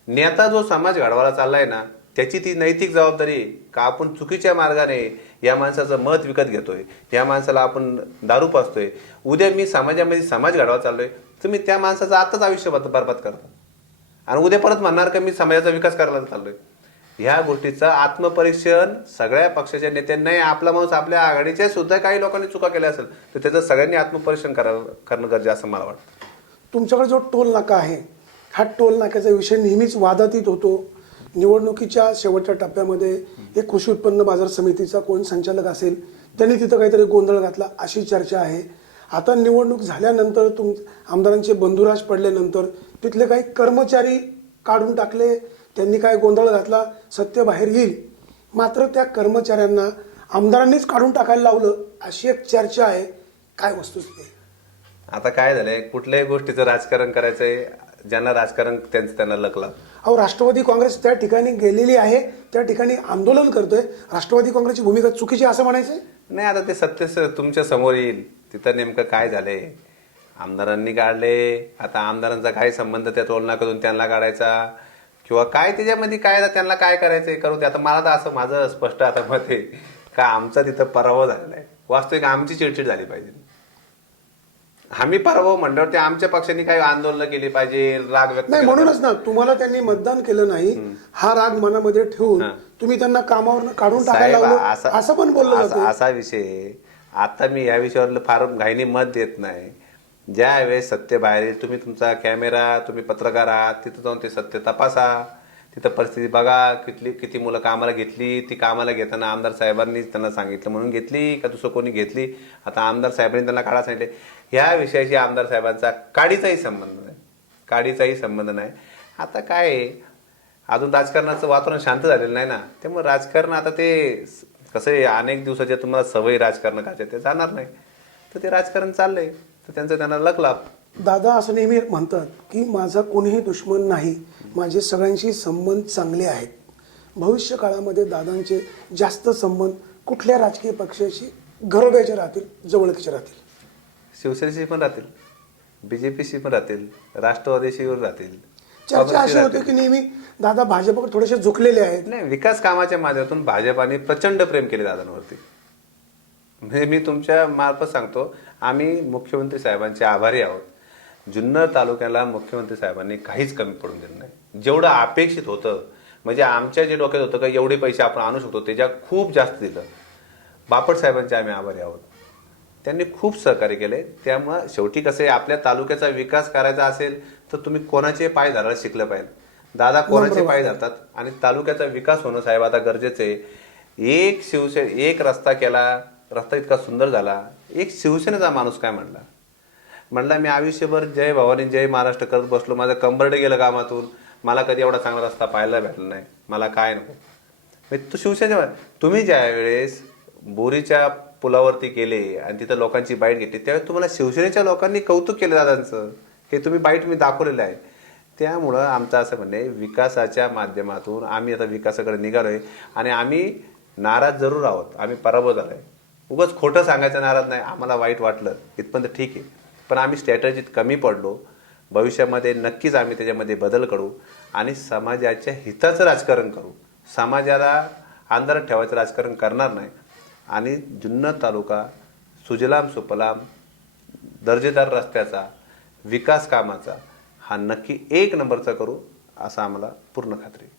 नेता जो समाज घडवायला चाललाय ना, त्याची ती नैतिक जबाबदारी आहे का आपण चुकीच्या मार्गाने या माणसाचं मत विकत घेतोय, या माणसाला आपण दारू पाजतोय. उद्या मी समाजामध्ये समाज घडवायला चाललोय, तुम्ही त्या माणसाचं आताच आयुष्य बरबाद करता आणि उद्या परत म्हणणार का मी समाजाचा विकास करायला चाललोय. ह्या गोष्टीचं आत्मपरीक्षण सगळ्या पक्षाच्या नेत्यांनी, आपला माणूस आपल्या आघाडीच्या सुद्धा काही लोकांनी चुका केल्या असेल तर त्याचं सगळ्यांनी आत्मपरीक्षण करणं गरजेचं असं मला वाटतं. तुमच्याकडे जो टोल नाका आहे, हा टोल नाक्याचा विषय नेहमीच वादातीत होतो. निवडणुकीच्या शेवटच्या टप्प्यामध्ये एक कृषी उत्पन्न बाजार समितीचा कोण संचालक असेल, त्यांनी तिथं काहीतरी गोंधळ घातला अशी चर्चा आहे. आता निवडणूक झाल्यानंतर आमदारांचे बंधुराज पडल्यानंतर तिथले काही कर्मचारी काढून टाकले, त्यांनी काय गोंधळ घातला, सत्य बाहेर येईल. मात्र त्या कर्मचाऱ्यांना आमदारांनीच काढून टाकायला लावलं अशी एक चर्चा आहे. काय वस्तुस्थिती? आता काय झालंय, कुठल्याही गोष्टीचं राजकारण करायचंय, ज्यांना राजकारण त्यांना लकला. अहो, राष्ट्रवादी काँग्रेस त्या ठिकाणी गेलेली आहे, त्या ठिकाणी आंदोलन करतोय. राष्ट्रवादी काँग्रेसची भूमिका चुकीची असं म्हणायचंय? नाही, आता ते सत्य तुमच्या समोर येईल. तिथं नेमकं काय झालंय, आमदारांनी काढले, आता आमदारांचा काय संबंध त्या टोलनाक्यातून त्यांना काढायचा किंवा काय त्याच्यामध्ये काय त्यांना काय करायचंय करू दे. आता मला तर असं माझं स्पष्ट आता मत आहे का आमचा तिथं पराभव झालेला आहे. वास्तविक आमची चिडचिड झाली पाहिजे. आम्ही पराभव म्हणल्यावर ते आमच्या पक्षांनी काही आंदोलन केली पाहिजे, राग व्यक्त नाही, केला म्हणूनच ना तुम्हाला त्यांनी मतदान केलं नाही, हा राग मनामध्ये ठेवून तुम्ही त्यांना कामावर काढून टाकायला साहेब, लावलं असं पण बोललं जातं. असा विषय. आता मी या विषयावर फार घाईने मत देत नाही. ज्या वेळेस सत्य बाहेर येईल, तुम्ही तुमचा कॅमेरा, तुम्ही पत्रकार आहात, तिथं जाऊन ते सत्य तपासा, तिथं परिस्थिती बघा, किती मुलं कामाला घेतली, ती कामाला घेताना आमदार साहेबांनी त्यांना सांगितलं म्हणून घेतली का दुसरं कोणी घेतली, आता आमदार साहेबांनी त्यांना काढा सांगितले. ह्या विषयाशी आमदार साहेबांचा काडीचाही संबंध नाही. आता काय आहे, अजून राजकारणाचं वातावरण शांत झालेलं नाही ना, त्यामुळे राजकारण आता ते कसं आहे, अनेक दिवसाच्या तुम्हाला सवयी राजकारण करायचे ते जाणार नाही, तर ते राजकारण चाललंय, तर त्यांना लकलाप. दादा असं नेहमी म्हणतात की माझा कोणीही दुश्मन नाही, माझे सगळ्यांशी संबंध चांगले आहेत. भविष्य काळामध्ये दादांचे जास्त संबंध कुठल्या राजकीय पक्षाशी घरोब्याचे राहतील, जवळकीचे राहतील? शिवसेनेशी पण राहतील, बीजेपीशी पण राहतील, राष्ट्रवादीशी राहतील. चर्चा अशी होते की नेहमी दादा भाजपकडे थोडेसे झुकलेले आहेत. नाही, विकास कामाच्या माध्यमातून भाजपाने प्रचंड प्रेम केले दादांवरती. म्हणजे मी तुमच्या मार्फत सांगतो, आम्ही मुख्यमंत्री साहेबांचे आभारी आहोत. जुन्नर तालुक्याला मुख्यमंत्री साहेबांनी काहीच कमी पडून दिलं नाही. जेवढं अपेक्षित होतं, म्हणजे आमच्या जे डोक्यात होतं का एवढे पैसे आपण आणू शकतो, त्याच्या खूप जास्त दिलं. बापट साहेबांचे आम्ही आभारी आहोत. त्यांनी खूप सहकार्य केले. त्यामुळं शेवटी कसं आहे, आपल्या तालुक्याचा विकास करायचा असेल तर तुम्ही कोणाचे पाय धरायला शिकलं पाहिजे. दादा कोणाचे पाय धरतात आणि तालुक्याचा विकास होणं साहेब आता गरजेचं आहे. एक रस्ता केला, रस्ता इतका सुंदर झाला. एक शिवसेनेचा माणूस काय म्हणला मी आयुष्यभर जय भवानी जय महाराष्ट्र करत बसलो, माझं कंबरडे गेलं कामातून, मला कधी एवढा चांगला रस्ता पाहायला भेटला नाही, मला काय नको. तू शिवसेने तुम्ही ज्या वेळेस बोरीच्या पुलावरती गेले आणि तिथं लोकांची बाईट घेतली, त्यावेळेस तुम्हाला शिवसेनेच्या लोकांनी कौतुक केलं दादांचं. हे तुम्ही बाईट मी दाखवलेलं आहे. त्यामुळं आमचं असं म्हणणं आहे, विकासाच्या माध्यमातून आम्ही आता विकासाकडे निघालोय आणि आम्ही नाराज जरूर आहोत. आम्ही पराभव झालोय. उगाच खोटं सांगायचं नाराज नाही. आम्हाला वाईट वाटलं इथपर्यंत ठीक आहे, पण आम्ही स्ट्रॅटजीत कमी पडलो. भविष्यामध्ये नक्कीच आम्ही त्याच्यामध्ये बदल करू आणि समाजाच्या हिताचं राजकारण करू. समाजाला अंधारात ठेवायचं राजकारण करणार नाही आणि जुन्नर तालुका सुजलाम सुफलाम, दर्जेदार रस्त्याचा, विकास कामाचा हा नक्की 1 नंबरचा करू, असं आम्हाला पूर्ण खात्री आहे.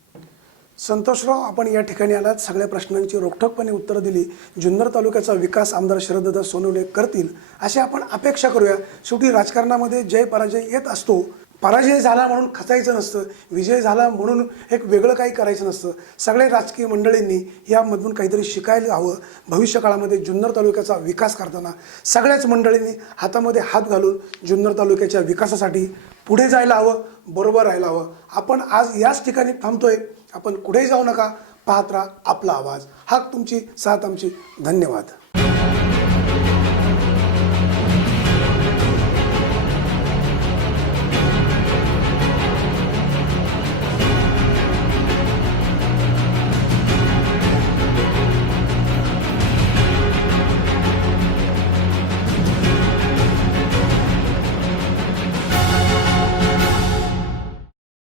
संतोषराव, आपण या ठिकाणी आलात, सगळ्या प्रश्नांची रोखठोकपणे उत्तरं दिली. जुन्नर तालुक्याचा विकास आमदार शरददादा सोनवणे करतील अशी आपण अपेक्षा करूया. शेवटी राजकारणामध्ये जय पराजय येत असतो. पराजय झाला म्हणून खचायचं नसतं, विजय झाला म्हणून एक वेगळं काही करायचं नसतं. सगळे राजकीय मंडळींनी यामधून काहीतरी शिकायला हवं. भविष्य काळामध्ये जुन्नर तालुक्याचा विकास करताना सगळ्याच मंडळींनी हातामध्ये हात घालून जुन्नर तालुक्याच्या विकासासाठी पुढे जायला हवं, बरोबर राहायला हवं. आपण आज याच ठिकाणी थांबतोय. आपण कुठेही जाऊ नका, पाहत राहा आपला आवाज. हा तुमची साथ आमची. धन्यवाद.